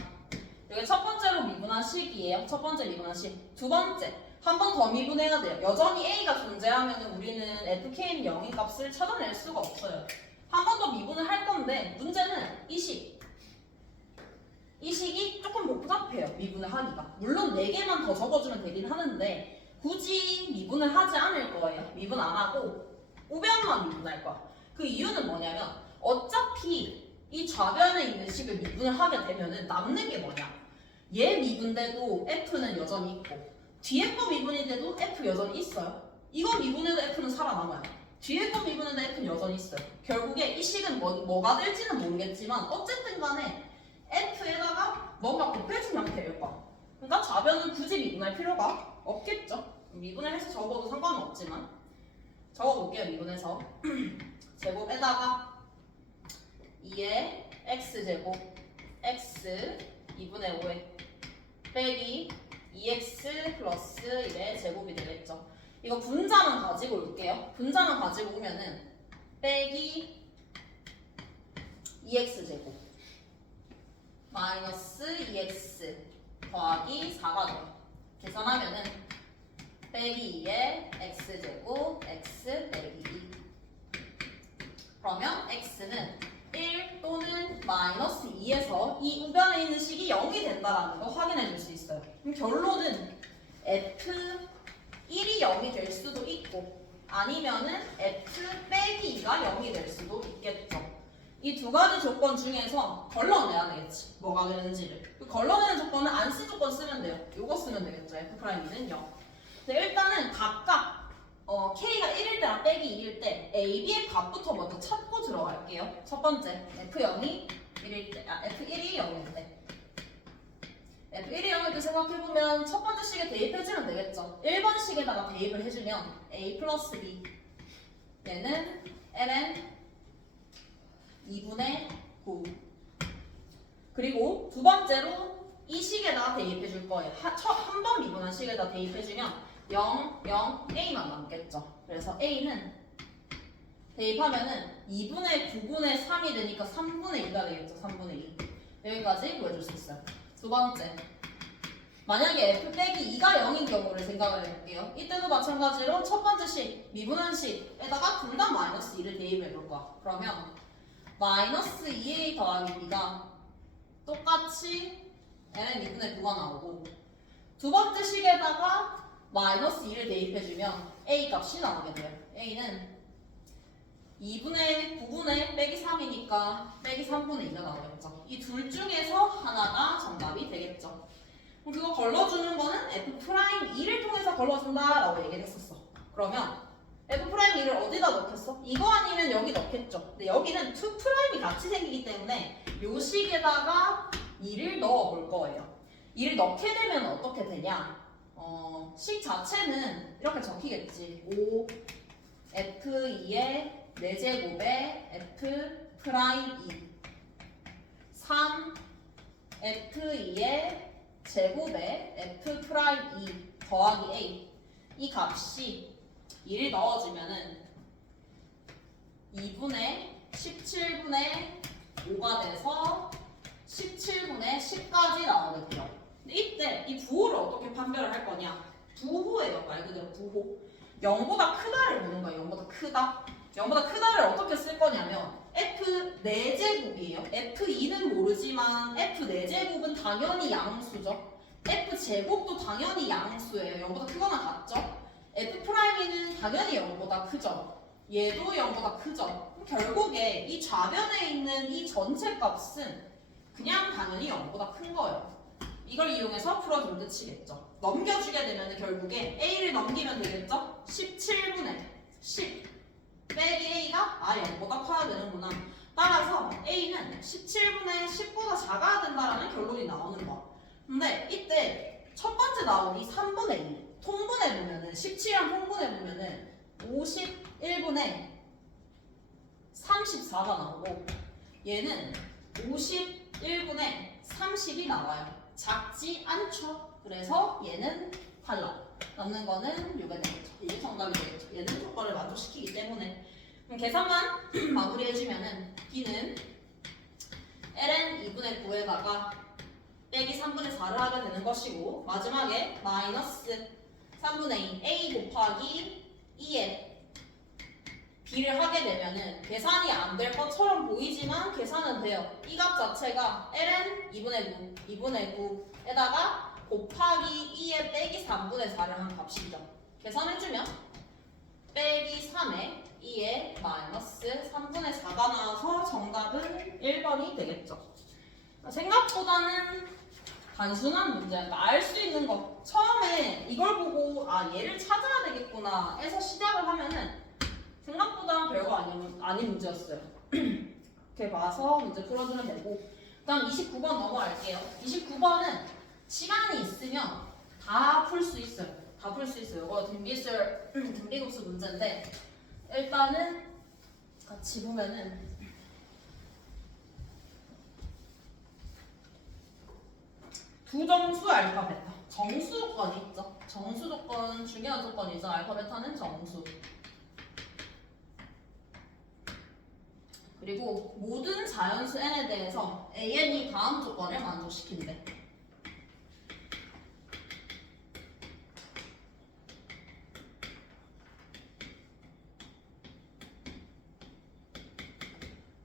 이게 첫 번째로 미분한 식이에요. 첫 번째 미분한 식. 두 번째, 한 번 더 미분해야 돼요. 여전히 a가 존재하면 우리는 fk는 0인 값을 찾아낼 수가 없어요. 한 번 더 미분을 할 건데 문제는 이 식이 조금 복잡해요. 미분을 하기가. 물론 4개만 더 적어주면 되긴 하는데 굳이 미분을 하지 않을 거예요. 미분 안 하고 우변만 미분할 거야. 그 이유는 뭐냐면 어차피 이 좌변에 있는 식을 미분을 하게 되면은 남는 게 뭐냐? 얘 미분돼도 f는 여전히 있고 뒤에 거 미분이 돼도 f 여전히 있어요. 이거 미분해도 f는 살아남아요. 뒤에 거 미분해도 f는 여전히 있어요. 결국에 이 식은 뭐가 될지는 모르겠지만 어쨌든 간에 f에다가 뭔가 곱해주면 될 거야. 그러니까 좌변은 굳이 미분할 필요가 없겠죠. 미분을 해서 적어도 상관은 없지만 적어볼게요. 미분해서 제곱에다가 2의 x제곱 x 2분의 5에 빼기 2x 플러스 1의 제곱이 되겠죠. 이거 분자만 가지고 올게요. 분자만 가지고 오면은 빼기 2x제곱 마이너스 2x 더하기 4가 돼요. 계산하면은 빼기 2의 x제곱 x 빼기 2 그러면 x는 1 또는 마이너스 2에서 이 우변에 있는 식이 0이 된다는 거 확인해 줄 수 있어요. 그럼 결론은 f1이 0이 될 수도 있고 아니면은 f 빼기 2가 0이 될 수도 있겠죠. 이 두 가지 조건 중에서 걸러내야 되겠지. 뭐가 되는지를. 그 걸러내는 조건은 안 쓴 조건 쓰면 돼요. 요거 쓰면 되겠죠. f'는 0. 근데 일단은 각각 k가 1일 때랑 빼기 2일 때 a, b의 값부터 먼저 찾고 들어갈게요. 첫 번째, f0이 1일 때, f1이 0일 때. f1이 0일 때 생각해보면 첫 번째 식에 대입해주면 되겠죠. 1번 식에다가 대입을 해주면 a 플러스 b 얘는 ln 2분의 9 그리고 두 번째로 이 식에다가 대입해줄 거예요. 한 번 미분한 식에다 대입해주면 0, 0, A만 남겠죠. 그래서 A는 대입하면은 2분의 9분의 3이 되니까 3분의 2가 되겠죠. 3분의 2. 여기까지 구해줄 수 있어요. 두 번째. 만약에 F 빼기 2가 0인 경우를 생각을 해볼게요. 이때도 마찬가지로 첫 번째 식, 미분한 식에다가 둘 다 마이너스 2를 대입해 볼 거야. 그러면 마이너스 2A 더하기 B가 똑같이 Ln 2분의 9가 나오고 두 번째 식에다가 마이너스 2를 대입해주면 A 값이 나오게 돼요. A는 2분의 9분의 빼기 3이니까 빼기 3분의 2가 나오겠죠. 이 둘 중에서 하나가 정답이 되겠죠. 그럼 그거 걸러주는 거는 F'2를 통해서 걸러준다라고 얘기를 했었어. 그러면 F'2를 어디다 넣겠어? 이거 아니면 여기 넣겠죠. 근데 여기는 2'이 같이 생기기 때문에 요 식에다가 2를 넣어볼 거예요. 2를 넣게 되면 어떻게 되냐? 식 자체는 이렇게 적히겠지. 5 F2의 4제곱에 F'2 3 F2의 제곱에 F 프라임 2 더하기 A 이 값이 1을 넣어주면은 2분의 17분의 5가 돼서 17분의 10까지 나오겠죠. 근데 이때 이 부호를 어떻게 판별을 할 거냐? 부호예요. 말 그대로 부호. 0보다 크다를 보는 거예요. 0보다 크다. 0보다 크다를 어떻게 쓸 거냐면 F 4제곱이에요. F2는 모르지만 F 4제곱은 당연히 양수죠. F 제곱도 당연히 양수예요. 0보다 크거나 같죠? F 프라임이는 당연히 0보다 크죠. 얘도 0보다 크죠. 결국에 이 좌변에 있는 이 전체 값은 그냥 당연히 0보다 큰 거예요. 이걸 이용해서 풀어줄 때 치겠죠. 넘겨주게 되면 결국에 A를 넘기면 되겠죠? 17분의 10 빼기 A가 0보다 커야 되는구나. 따라서 A는 17분의 10보다 작아야 된다라는 결론이 나오는 거야. 근데 이때 첫 번째 나온 이 3분의 1 통분해보면은 17이랑 통분해보면은 51분의 34가 나오고 얘는 51분의 30이 나와요. 작지 않죠? 그래서 얘는 탈락. 남는 거는 요게 되겠죠. 이게 정답이 되겠죠. 얘는 조건을 만족시키기 때문에. 그럼 계산만 마무리해주면은 B는 ln 2분의 9에다가 빼기 3분의 4를 하게 되는 것이고 마지막에 마이너스 3분의 2 A 곱하기 2에 B를 하게 되면은 계산이 안 될 것처럼 보이지만 계산은 돼요. 이 값 자체가 ln 2분의 9에다가 곱하기 2에 빼기 3분의 4를 한 값이죠. 계산해주면 빼기 3에 2에 마이너스 3분의 4가 나와서 정답은 1번이 되겠죠. 생각보다는 단순한 문제야. 그러니까 알 수 있는 거 처음에 이걸 보고 얘를 찾아야 되겠구나 해서 시작을 하면은 생각보다 별거 아닌 문제였어요. 이렇게 봐서 문제 풀어주면 되고 그다음 29번 넘어갈게요. 29번은 시간이 있으면 다 풀 수 있어요. 다 풀 수 있어요. 이거 등비급수 문제인데 일단은 같이 보면은 부정수 알파 베타 정수 조건이 있죠. 정수 조건 중요한 조건이죠. 알파 베타는 정수. 그리고 모든 자연수 n에 대해서 an이 다음 조건을 만족시킨대.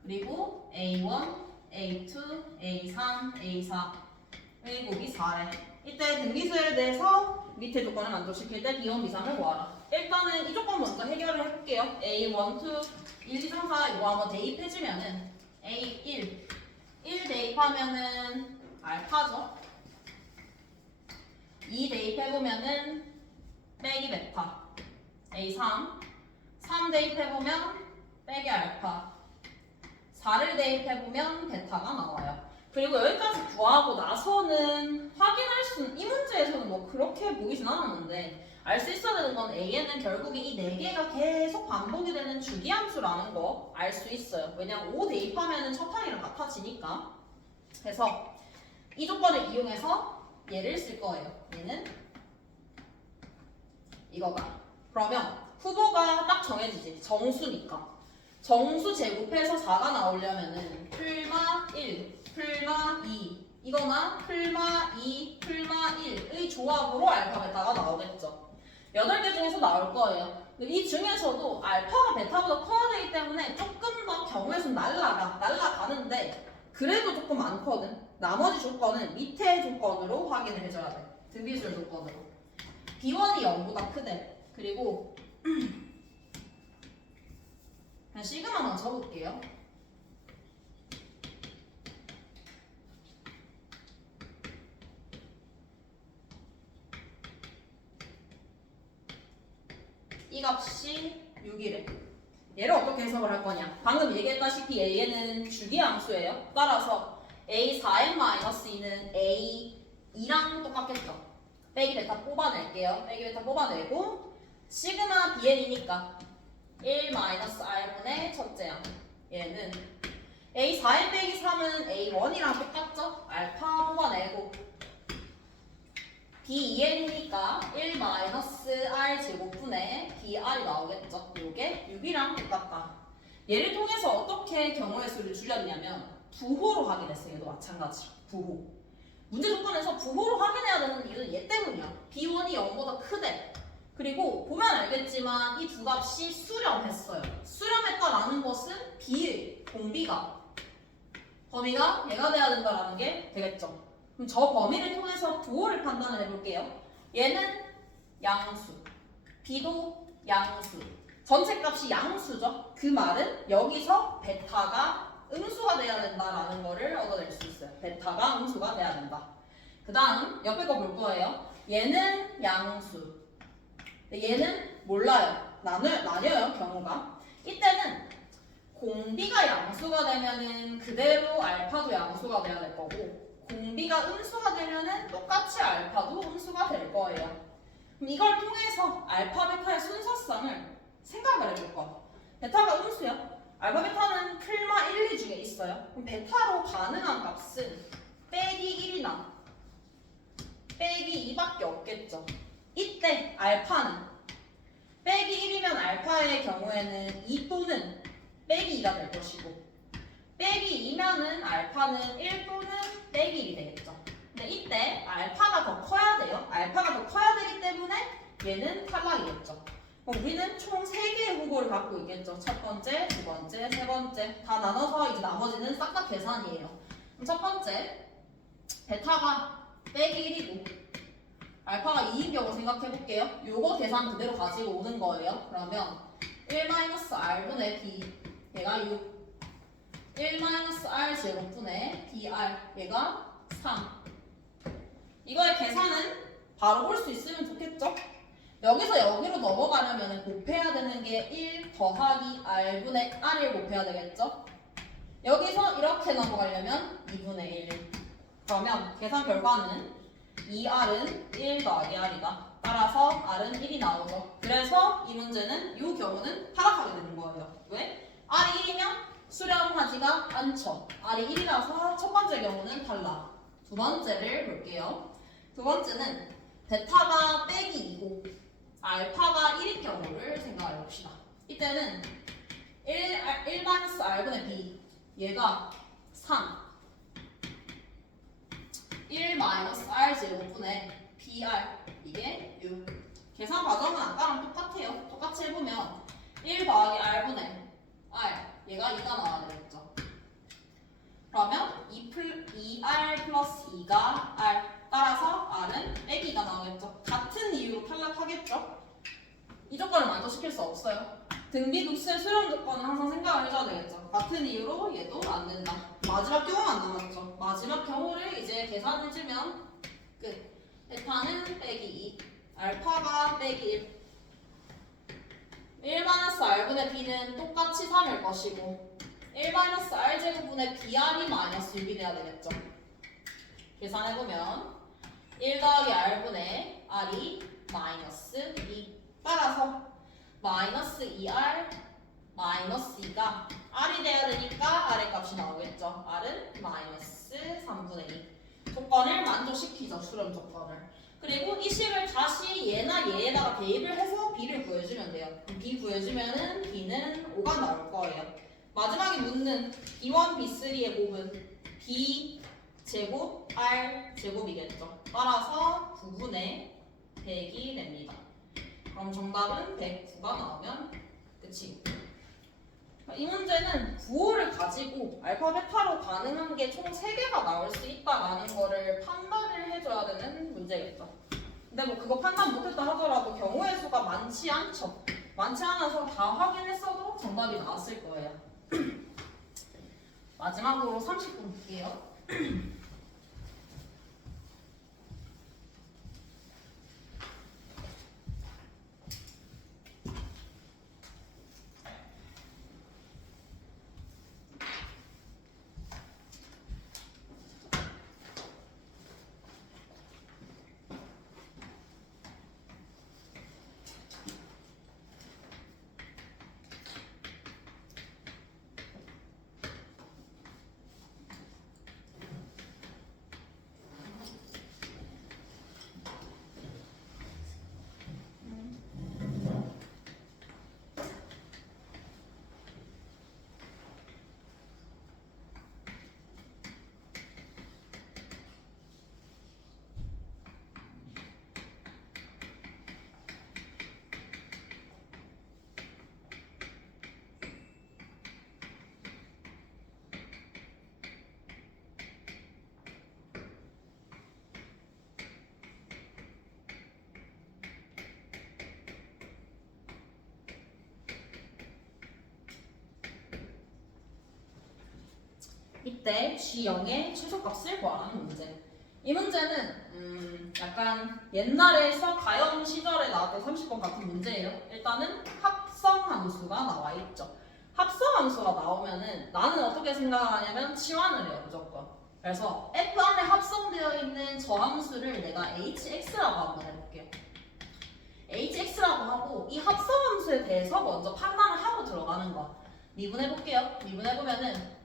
그리고 A1, A2, A3, A4 1 곱이 4래. 이때 등비수에 대해서 밑에 조건을 만족시킬 때 B1, B3을 구하라. 일단은 이 조건 먼저 해결을 해볼게요. A1, 2, 1, 2, 3, 4 이거 한번 대입해주면은 A1, 1 대입하면은 알파죠. 2 대입해보면은 빼기 베타. A3, 3 대입해보면 빼기 알파. 4를 대입해보면 베타가 나와요. 그리고 여기까지 구하고 나서는 확인할 수는 이 문제에서는 뭐 그렇게 보이진 않았는데 알 수 있어야 되는 건 AN은 결국에 이 4개가 계속 반복이 되는 주기함수라는 거 알 수 있어요. 왜냐면 5 대입하면 첫 항이랑 같아지니까. 그래서 이 조건을 이용해서 얘를 쓸 거예요. 얘는 이거가. 그러면 후보가 딱 정해지지. 정수니까. 정수 제곱해서 4가 나오려면은 풀마 1, 풀마 2 이거나 풀마 2, 풀마 1의 조합으로 알파 베타가 나오겠죠. 8개 중에서 나올 거예요. 이 중에서도 알파가 베타보다 커야 되기 때문에 조금 더 경우의 수는 날라가는데 그래도 조금 많거든. 나머지 조건은 밑에 조건으로 확인을 해줘야 돼. 등비술 조건으로. B1이 0보다 크대. 그리고 그냥 시그마만 적을게요. 이 값이 6이래. 얘를 어떻게 해석을 할 거냐? 방금 얘기했다시피 A는 주기함수예요. 따라서 A4n-2는 A2랑 똑같겠죠. 빼기 베타 뽑아낼게요. 빼기 베타 뽑아내고 시그마 bn이니까 1-r분의 첫째 항. 얘는 A4 A4n 빼기 3은 A1이랑 똑같죠? 알파 뽑아내고 B2n이니까 1-R 제곱분의 BR이 나오겠죠? 요게 6이랑 똑같다. 얘를 통해서 어떻게 경우의 수를 줄였냐면 부호로 확인했어요. 얘도 마찬가지로 부호. 문제 조건에서 부호로 확인해야 되는 이유는 얘 때문이야. B1이 0보다 크대. 그리고 보면 알겠지만 이 두 값이 수렴했어요. 수렴했다라는 것은 B의 공비가 범위가 얘가 돼야 된다라는 게 되겠죠. 그럼 저 범위를 통해서 부호를 판단을 해볼게요. 얘는 양수, B도 양수. 전체 값이 양수죠. 그 말은 여기서 베타가 음수가 돼야 된다라는 거를 얻어낼 수 있어요. 베타가 음수가 돼야 된다. 그 다음 옆에 거 볼 거예요. 얘는 양수. 근데 얘는 몰라요. 나뉘어요, 경우가. 이때는 공비가 양수가 되면은 그대로 알파도 양수가 돼야 될 거고, 공비가 음수가 되면은 똑같이 알파도 음수가 될 거예요. 그럼 이걸 통해서 알파, 베타의 순서성을 생각을 해볼 거야. 베타가 음수야. 알파, 베타는 풀마 1, 2 중에 있어요. 그럼 베타로 가능한 값은 빼기 1이나 빼기 2밖에 없겠죠. 이때 알파는 빼기 1이면 알파의 경우에는 2 또는 빼기 2가 될 것이고, 빼기 2면은 알파는 1 또는 빼기 1이 되겠죠. 근데 이때 알파가 더 커야 돼요. 알파가 더 커야 되기 때문에 얘는 탈락이겠죠. 그럼 우리는 총 3개의 후보를 갖고 있겠죠. 첫 번째, 두 번째, 세 번째. 다 나눠서 이제 나머지는 싹 다 계산이에요. 그럼 첫 번째, 베타가 빼기 1이고 알파가 2인 경우 생각해 볼게요. 요거 계산 그대로 가지고 오는 거예요. 그러면 1-R분의 B 얘가 6, 1-R 제곱분의 BR 얘가 3. 이거의 계산은 바로 볼 수 있으면 좋겠죠? 여기서 여기로 넘어가려면 곱해야 되는 게 1 더하기 R분의 R을 곱해야 되겠죠? 여기서 이렇게 넘어가려면 2분의 1. 그러면 계산 결과는 2R은 1 더하기 R이다. 따라서 R은 1이 나오죠. 그래서 이 문제는 이 경우는 탈락하게 되는 거예요. 왜? R이 1이면 수렴하지가 않죠. R이 1이라서 첫 번째 경우는 탈락. 두 번째를 볼게요. 두 번째는 베타가 빼기 2고 알파가 1인 경우를 생각해 봅시다. 이때는 1-R분의 B 얘가 3 1-R 제곱분의 BR 이게 6. 계산 과정은 아까랑 똑같아요. 똑같이 해보면 1 더하기 R분의 R 얘가 2가 나와야 되겠죠. 그러면 2R 플러스 2가 R 따라서 R은 빼기 2가 나오겠죠. 같은 이유로 탈락하겠죠. 이 조건을 만족시킬 수 없어요. 등비급수의 수렴 조건은 항상 생각을 해줘야 되겠죠. 같은 이유로 얘도 안 된다. 마지막 경우만 남았죠. 마지막 경우를 이제 계산해주면 끝. 베타는 빼기 2, 알파가 빼기 1. 1-R분의 B는 똑같이 3일 것이고 1-R 제곱분의 BR이 마이너스 6이 돼야 되겠죠. 계산해보면 1 더하기 R분의 R이 마이너스 2. 따라서 마이너스 2R 마이너스 2가 R이 돼야 되니까 R의 값이 나오겠죠. R은 마이너스 3분의 2. 조건을 만족시키죠. 수렴 조건을. 그리고 이 식을 다시 얘나 얘에다가 대입을 해서 B를 구해주면 돼요. B 구해주면은 B는 5가 나올 거예요. 마지막에 묻는 B1, B3의 곱은 B 제곱 R 제곱이겠죠. 따라서 9분의 100이 됩니다. 그럼 정답은 109가 나오면 끝이. 이 문제는 부호를 가지고 알파, 베타로 가능한 게 총 3개가 나올 수 있다라는 거를 판단을 해줘야 되는 문제겠죠. 근데 뭐 그거 판단 못했다 하더라도 경우의 수가 많지 않죠. 많지 않아서 다 확인했어도 정답이 나왔을 거예요. 마지막으로 30분 볼게요. 이때 G0의 최소값을 구하라는 문제. 이 문제는 약간 옛날에 수학 가형 시절에 나왔던 30번 같은 문제예요. 일단은 합성함수가 나와 있죠. 합성함수가 나오면은 나는 어떻게 생각하냐면 치환을 해요, 무조건. 그래서 F 안에 합성되어 있는 저 함수를 내가 hx라고 한번 해볼게요. hx라고 하고 이 합성함수에 대해서 먼저 판단을 하고 들어가는 거야. 미분해볼게요. 미분해보면은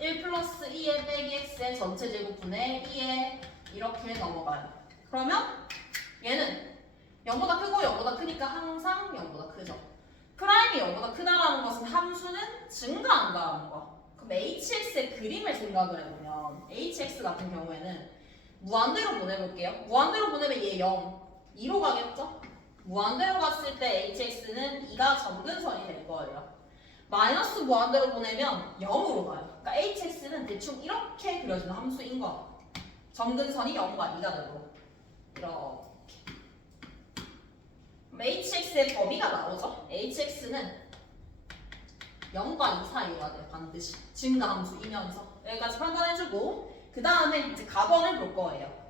1 플러스 2의 빼기 x의 전체 제곱분의 2에 이렇게 넘어가요. 그러면 얘는 0보다 크고 0보다 크니까 항상 0보다 크죠. 프라임이 0보다 크다라는 것은 함수는 증가한다는 거. 그럼 hx의 그림을 생각을 해보면 hx 같은 경우에는 무한대로 보내볼게요. 무한대로 보내면 얘 0, 2로 가겠죠? 무한대로 갔을 때 hx는 2가 점근선이 될 거예요. 마이너스 무한대로 보내면 0으로 가요. 그러니까 hx는 대충 이렇게 그려지는 함수인 거야. 점근선이 0과 2가 되고 이렇게. 그럼 hx의 범위가 나오죠. hx는 0과 2 사이가 돼요. 반드시 증가함수이면서 여기까지 판단해주고 그 다음에 이제 가번을 볼 거예요.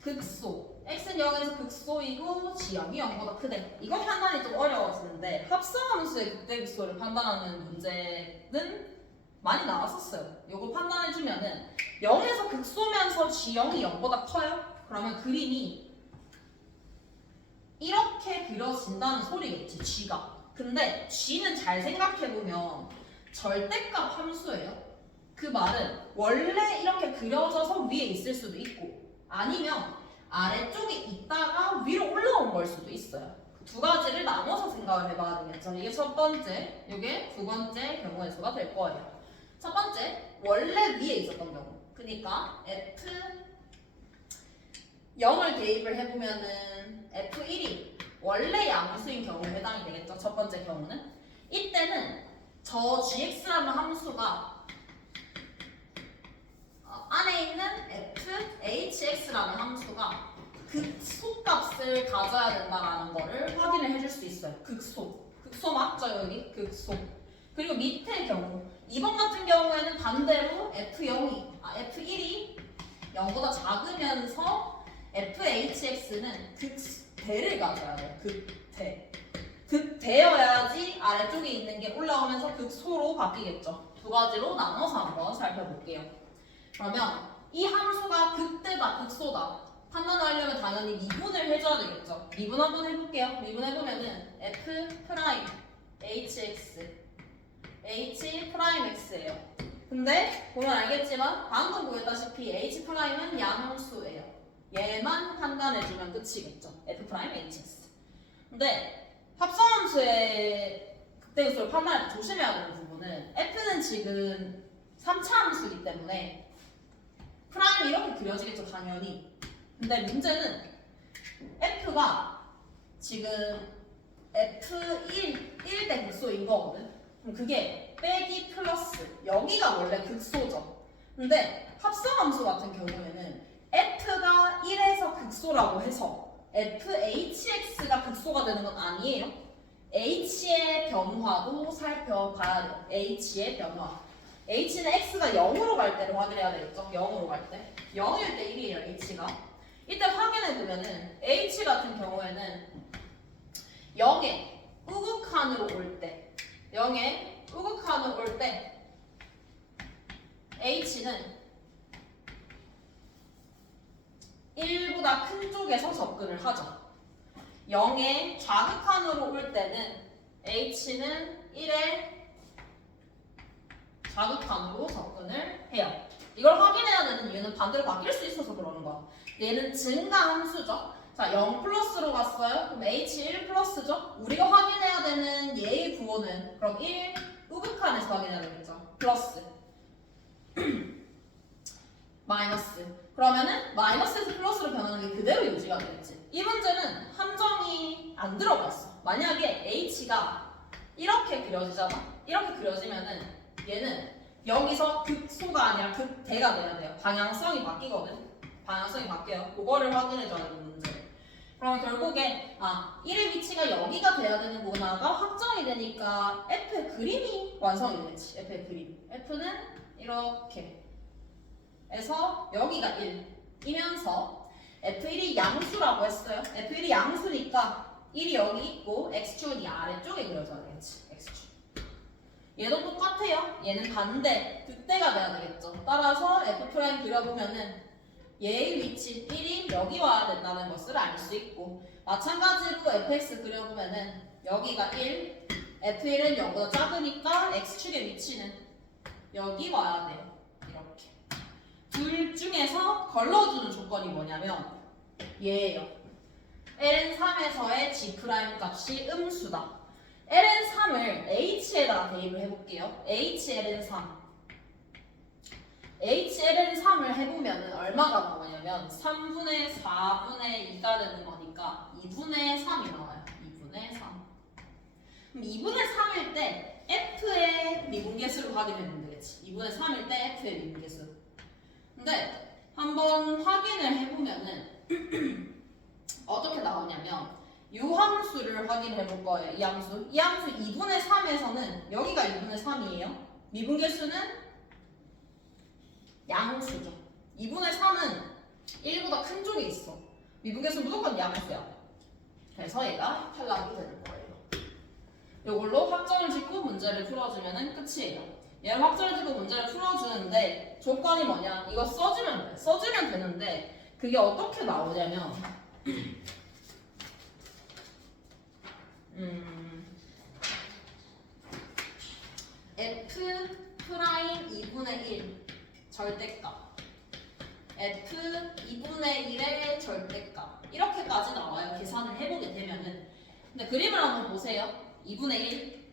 극소 x는 0에서 극소이고 g0이 0보다 크대. 이거 판단이 좀 어려워지는데 합성함수의 극대극소를 판단하는 문제는 많이 나왔었어요. 이거 판단해주면은 0에서 극소면서 g0이 0보다 커요? 그러면 그림이 이렇게 그려진다는 소리겠지, g가. 근데 g는 잘 생각해보면 절대값 함수예요. 그 말은 원래 이렇게 그려져서 위에 있을 수도 있고 아니면 아래쪽에 있다가 위로 올라온 걸 수도 있어요. 두 가지를 나눠서 생각을 해봐야 되겠죠. 이게 첫 번째, 이게 두 번째 경우의 수가 될 거예요. 첫 번째, 원래 위에 있었던 경우. 그러니까 F0을 대입을 해보면은 F1이 원래 양수인 경우에 해당이 되겠죠. 첫 번째 경우는. 이때는 저 gx라는 함수가 안에 있는 fhx라는 함수가 극소값을 가져야 된다는 거를 확인을 해줄 수 있어요. 극소 맞죠 여기? 극소. 그리고 밑의 경우 2번 같은 경우에는 반대로 F1이 0보다 작으면서 fhx는 극대를 가져야 돼요. 극대. 극대여야지 아래쪽에 있는 게 올라오면서 극소로 바뀌겠죠. 두 가지로 나눠서 한번 살펴볼게요. 그러면 이 함수가 극대다, 극소다 판단을 하려면 당연히 미분을 해줘야 되겠죠. 미분 한번 해볼게요. 미분해보면은 f 프라임 hx h 프라임 x예요. 근데 보면 알겠지만 방금 보였다시피 h 프라임은 양수예요. 얘만 판단해주면 끝이겠죠. f 프라임 hx. 근데 합성함수의 극대극소를 판단할 때 조심해야 되는 부분은 f는 지금 3차 함수이기 때문에 프라임이 이렇게 그려지겠죠, 당연히. 근데 문제는 F가 지금 F1 1대 극소인 거거든. 그럼 그게 빼기 플러스 여기가 원래 극소죠. 근데 합성함수 같은 경우에는 F가 1에서 극소라고 해서 FHX가 극소가 되는 건 아니에요. H의 변화도 살펴봐야 돼요. H의 변화. H는 X가 0으로 갈 때를 확인해야 되겠죠? 0으로 갈 때. 0일 때 1이에요, H가. 이때 확인해보면은 H 같은 경우에는 0에 우극한으로 올 때, 0에 우극한으로 올 때 H는 1보다 큰 쪽에서 접근을 하죠. 0에 좌극한으로 올 때는 H는 1에 자극함으로 접근을 해요. 이걸 확인해야 되는 이유는 반대로 바뀔 수 있어서 그러는 거야. 얘는 증가함수죠. 자, 0 플러스로 갔어요. 그럼 H1 플러스죠. 우리가 확인해야 되는 얘의 부호는 그럼 1 우극한에서 확인해야 되겠죠. 플러스 마이너스. 그러면은 마이너스에서 플러스로 변하는 게 그대로 유지가 되겠지. 이 문제는 함정이 안 들어가 있어. 만약에 H가 이렇게 그려지잖아. 이렇게 그려지면은 얘는 여기서 극소가 아니라 극대가 돼야 돼요. 방향성이 바뀌거든. 방향성이 바뀌어요. 그거를 확인해줘야 되는 문제. 그럼 결국에 1의 위치가 여기가 돼야 되는구나가 확정이 되니까 F의 그림이 완성이 되겠지. F의 그림. F는 이렇게 해서 여기가 1이면서 F1이 양수라고 했어요. F1이 양수니까 1이 여기 있고 X축은 이 아래쪽에 그려져야 되겠지. X축. 얘도 똑같아요. 얘는 반대, 극대가 돼야 되겠죠. 따라서 F' 그려보면은 얘의 위치 1이 여기 와야 된다는 것을 알 수 있고, 마찬가지로 fx 그려보면은 여기가 1, f1은 0보다 작으니까 x축의 위치는 여기 와야 돼요. 이렇게. 둘 중에서 걸러주는 조건이 뭐냐면 얘예요. ln 3에서의 g' 값이 음수다. ln 3을 h에다가 대입을 해볼게요. hln 3. HLN 3을 해보면 얼마가 나오냐면 3분의 4분의 2가 되는 거니까 2분의 3이 나와요. 2분의 3. 그럼 2분의 3일 때 F의 미분계수를 확인해보면 되겠지. 2분의 3일 때 F의 미분계수. 근데 한번 확인을 해보면은 어떻게 나오냐면 이 함수를 확인해볼 거예요. 이 함수 2분의 3에서는 여기가 2분의 3이에요. 미분계수는 양수죠. 2분의 3은 1보다 큰 쪽에 있어. 미분계수는 무조건 양수야. 그래서 얘가 탈락이 되는 거예요. 이걸로 확정을 짓고 문제를 풀어주면 끝이에요. 얘를 확정을 짓고 문제를 풀어주는데 조건이 뭐냐? 이거 써주면 돼. 써주면 되는데 그게 어떻게 나오냐면 F 프라임 2분의 1 절대값 F 2분의 1의 절대값 이렇게까지 나와요. 계산을 해보게 되면은. 근데 그림을 한번 보세요. 2분의 1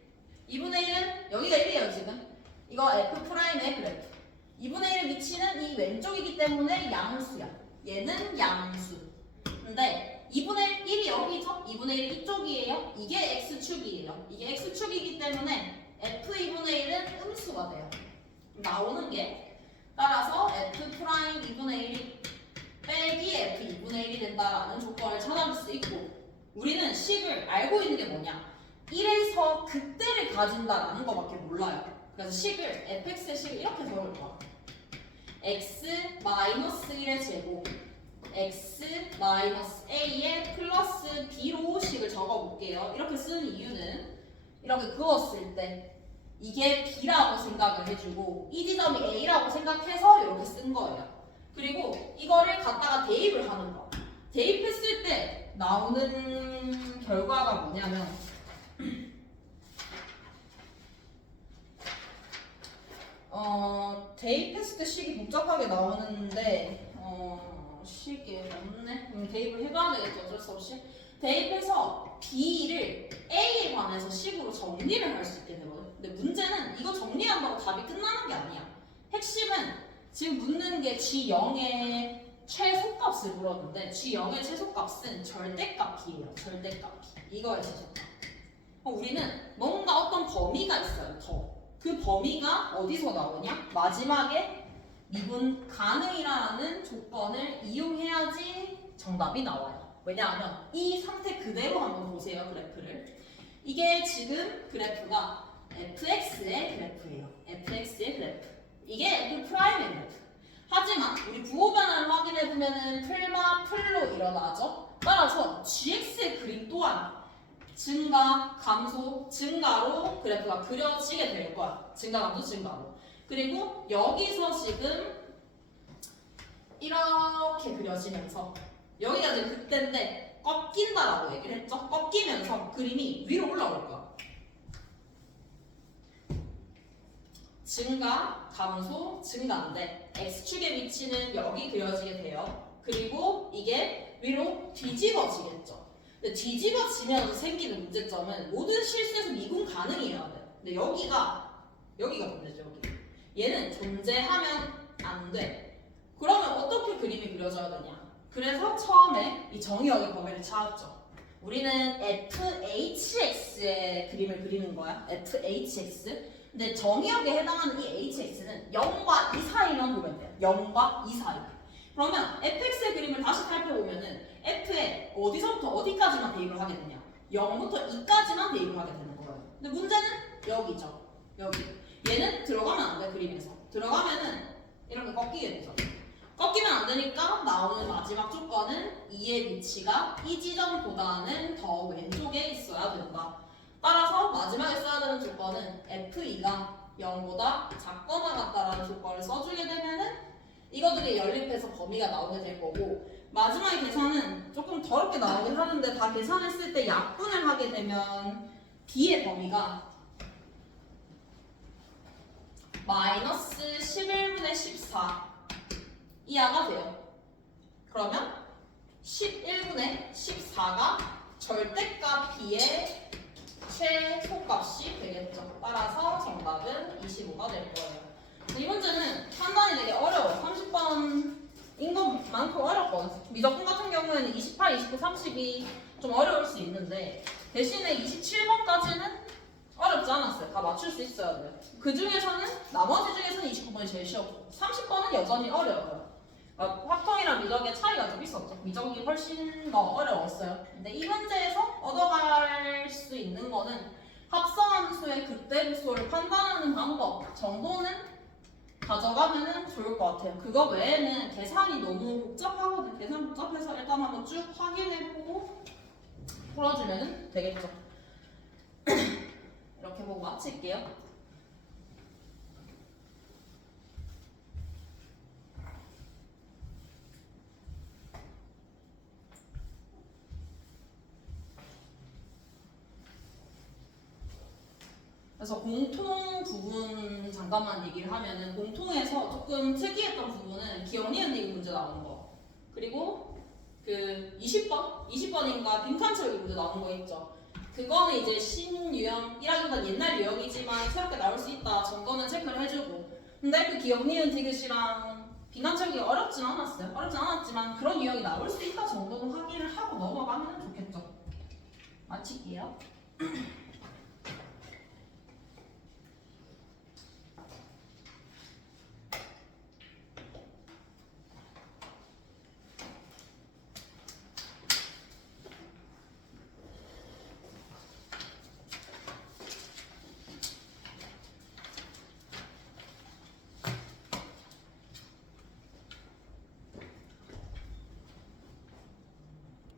2분의 1은 여기가 1이에요 지금. 이거 F 프라임의 그래프 2분의 1의 위치는 이 왼쪽이기 때문에 양수야. 얘는 양수. 근데 2분의 1이 여기죠? 2분의 1이 이쪽이에요. 이게 X축이에요. 이게 X축이기 때문에 F 2분의 1은 음수가 돼요. 나오는 게 따라서 F 프라임 2분의 1 빼기 F 2분의 1이 된다라는 조건을 찾아볼 수 있고, 우리는 식을 알고 있는 게 뭐냐? 1에서 극대를 가진다라는 거밖에 몰라요. 그래서 식을 fx의 식을 이렇게 적을 거야. x 마이너스 1의 제곱 x 마이너스 a의 플러스 b로 식을 적어볼게요. 이렇게 쓰는 이유는 이렇게 그었을 때 이게 B라고 생각을 해주고 이 지점이 A라고 생각해서 이렇게 쓴 거예요. 그리고 이거를 갖다가 대입을 하는 거. 대입했을 때 나오는 결과가 뭐냐면 대입했을 때 식이 복잡하게 나오는데 식이 없네. 대입을 해봐야 되겠죠. 어쩔 수 없이. 대입해서 B를 A에 관해서 식으로 정리를 할 수 있게 되거든요. 근데 문제는 이거 정리한다고 답이 끝나는 게 아니야. 핵심은 지금 묻는 게 G0의 최소값을 물었는데 G0의 최소값은 절대값이에요. 절대값. 이거의 최소값. 우리는 뭔가 어떤 범위가 있어요. 그 범위가 어디서 나오냐? 마지막에 미분 가능이라는 조건을 이용해야지 정답이 나와요. 왜냐하면 이 상태 그대로 한번 보세요. 그래프를. 이게 지금 그래프가 fx의 그래프예요. fx의 그래프. 이게 F 프라임의 그래프. 하지만 우리 부호 변화를 확인해보면은 풀마 풀로 일어나죠. 따라서 gx의 그림 또한 증가, 감소, 증가로 그래프가 그려지게 될 거야. 증가, 감소, 증가로. 그리고 여기서 지금 이렇게 그려지면서 여기가 이제 그때인데 꺾인다라고 얘기를 했죠. 꺾이면서 그림이 위로 올라올 거야. 증가, 감소, 증가인데 x축의 위치는 여기 그려지게 돼요. 그리고 이게 위로 뒤집어지겠죠. 근데 뒤집어지면서 생기는 문제점은 모든 실수에서 미분 가능이어야 돼요. 근데 여기가 문제죠. 여기. 얘는 존재하면 안 돼. 그러면 어떻게 그림이 그려져야 되냐? 그래서 처음에 이 정의역의 범위를 찾았죠. 우리는 fhx의 그림을 그리는 거야. fhx. 근데 정의역에 해당하는 이 hx는 0과 2 사이만 보면 돼요. 0과 2 사이. 그러면 fx의 그림을 다시 살펴보면은 f에 어디서부터 어디까지만 대입을 하게 되냐? 0부터 2까지만 대입을 하게 되는 거예요. 근데 문제는 여기죠. 여기. 얘는 들어가면 안 돼, 그림에서. 들어가면은 이렇게 꺾이게 되죠. 꺾이면 안 되니까 나오는 마지막 조건은 2의 위치가 이 지점보다는 더 왼쪽에 있어야 된다. 따라서 마지막에 써야 되는 조건은 f2가 0보다 작거나 같다라는 조건을 써주게 되면은 이것들이 연립해서 범위가 나오게 될 거고, 마지막에 계산은 조금 더럽게 나오긴 하는데 다 계산했을 때 약분을 하게 되면 b의 범위가 마이너스 11분의 14 이하가 돼요. 그러면 11분의 14가 절대값 b의 최소값이 되겠죠. 따라서 정답은 25가 될 거예요. 이 문제는 판단이 되게 어려워. 30번인 것만큼 어렵거든. 미적분 같은 경우에는 28, 29, 30이 좀 어려울 수 있는데 대신에 27번까지는 어렵지 않았어요. 다 맞출 수 있어야 돼요. 그 중에서는 나머지 중에서는 29번이 제일 쉬웠고 30번은 여전히 어려워요. 합성이랑 미적의 차이가 좀 있었죠. 미적이 훨씬 더 어려웠어요. 근데 이 문제에서 얻어갈 수 있는 거는 합성함수의 극대분수를 판단하는 방법 정도는 가져가면 좋을 것 같아요. 그거 외에는 계산이 너무 복잡하거든. 계산 복잡해서 일단 한번 쭉 확인해보고 풀어주면 되겠죠. 이렇게 보고 마칠게요. 그래서 공통 부분 잠깐만 얘기를 하면은 공통에서 조금 특이했던 부분은 기억 니은 디귿 문제 나오는 거, 그리고 그 20번인가 빈칸 채우기 문제 나오는 거 있죠. 그거는 이제 신유형이라기보다 옛날 유형이지만 새롭게 나올 수 있다 정도는 체크를 해주고, 근데 그 기억 니은 디귿이랑 빈칸 채우기 어렵진 않았어요. 어렵진 않았지만 그런 유형이 나올 수 있다 정도는 확인을 하고 넘어가면 좋겠죠. 마칠게요.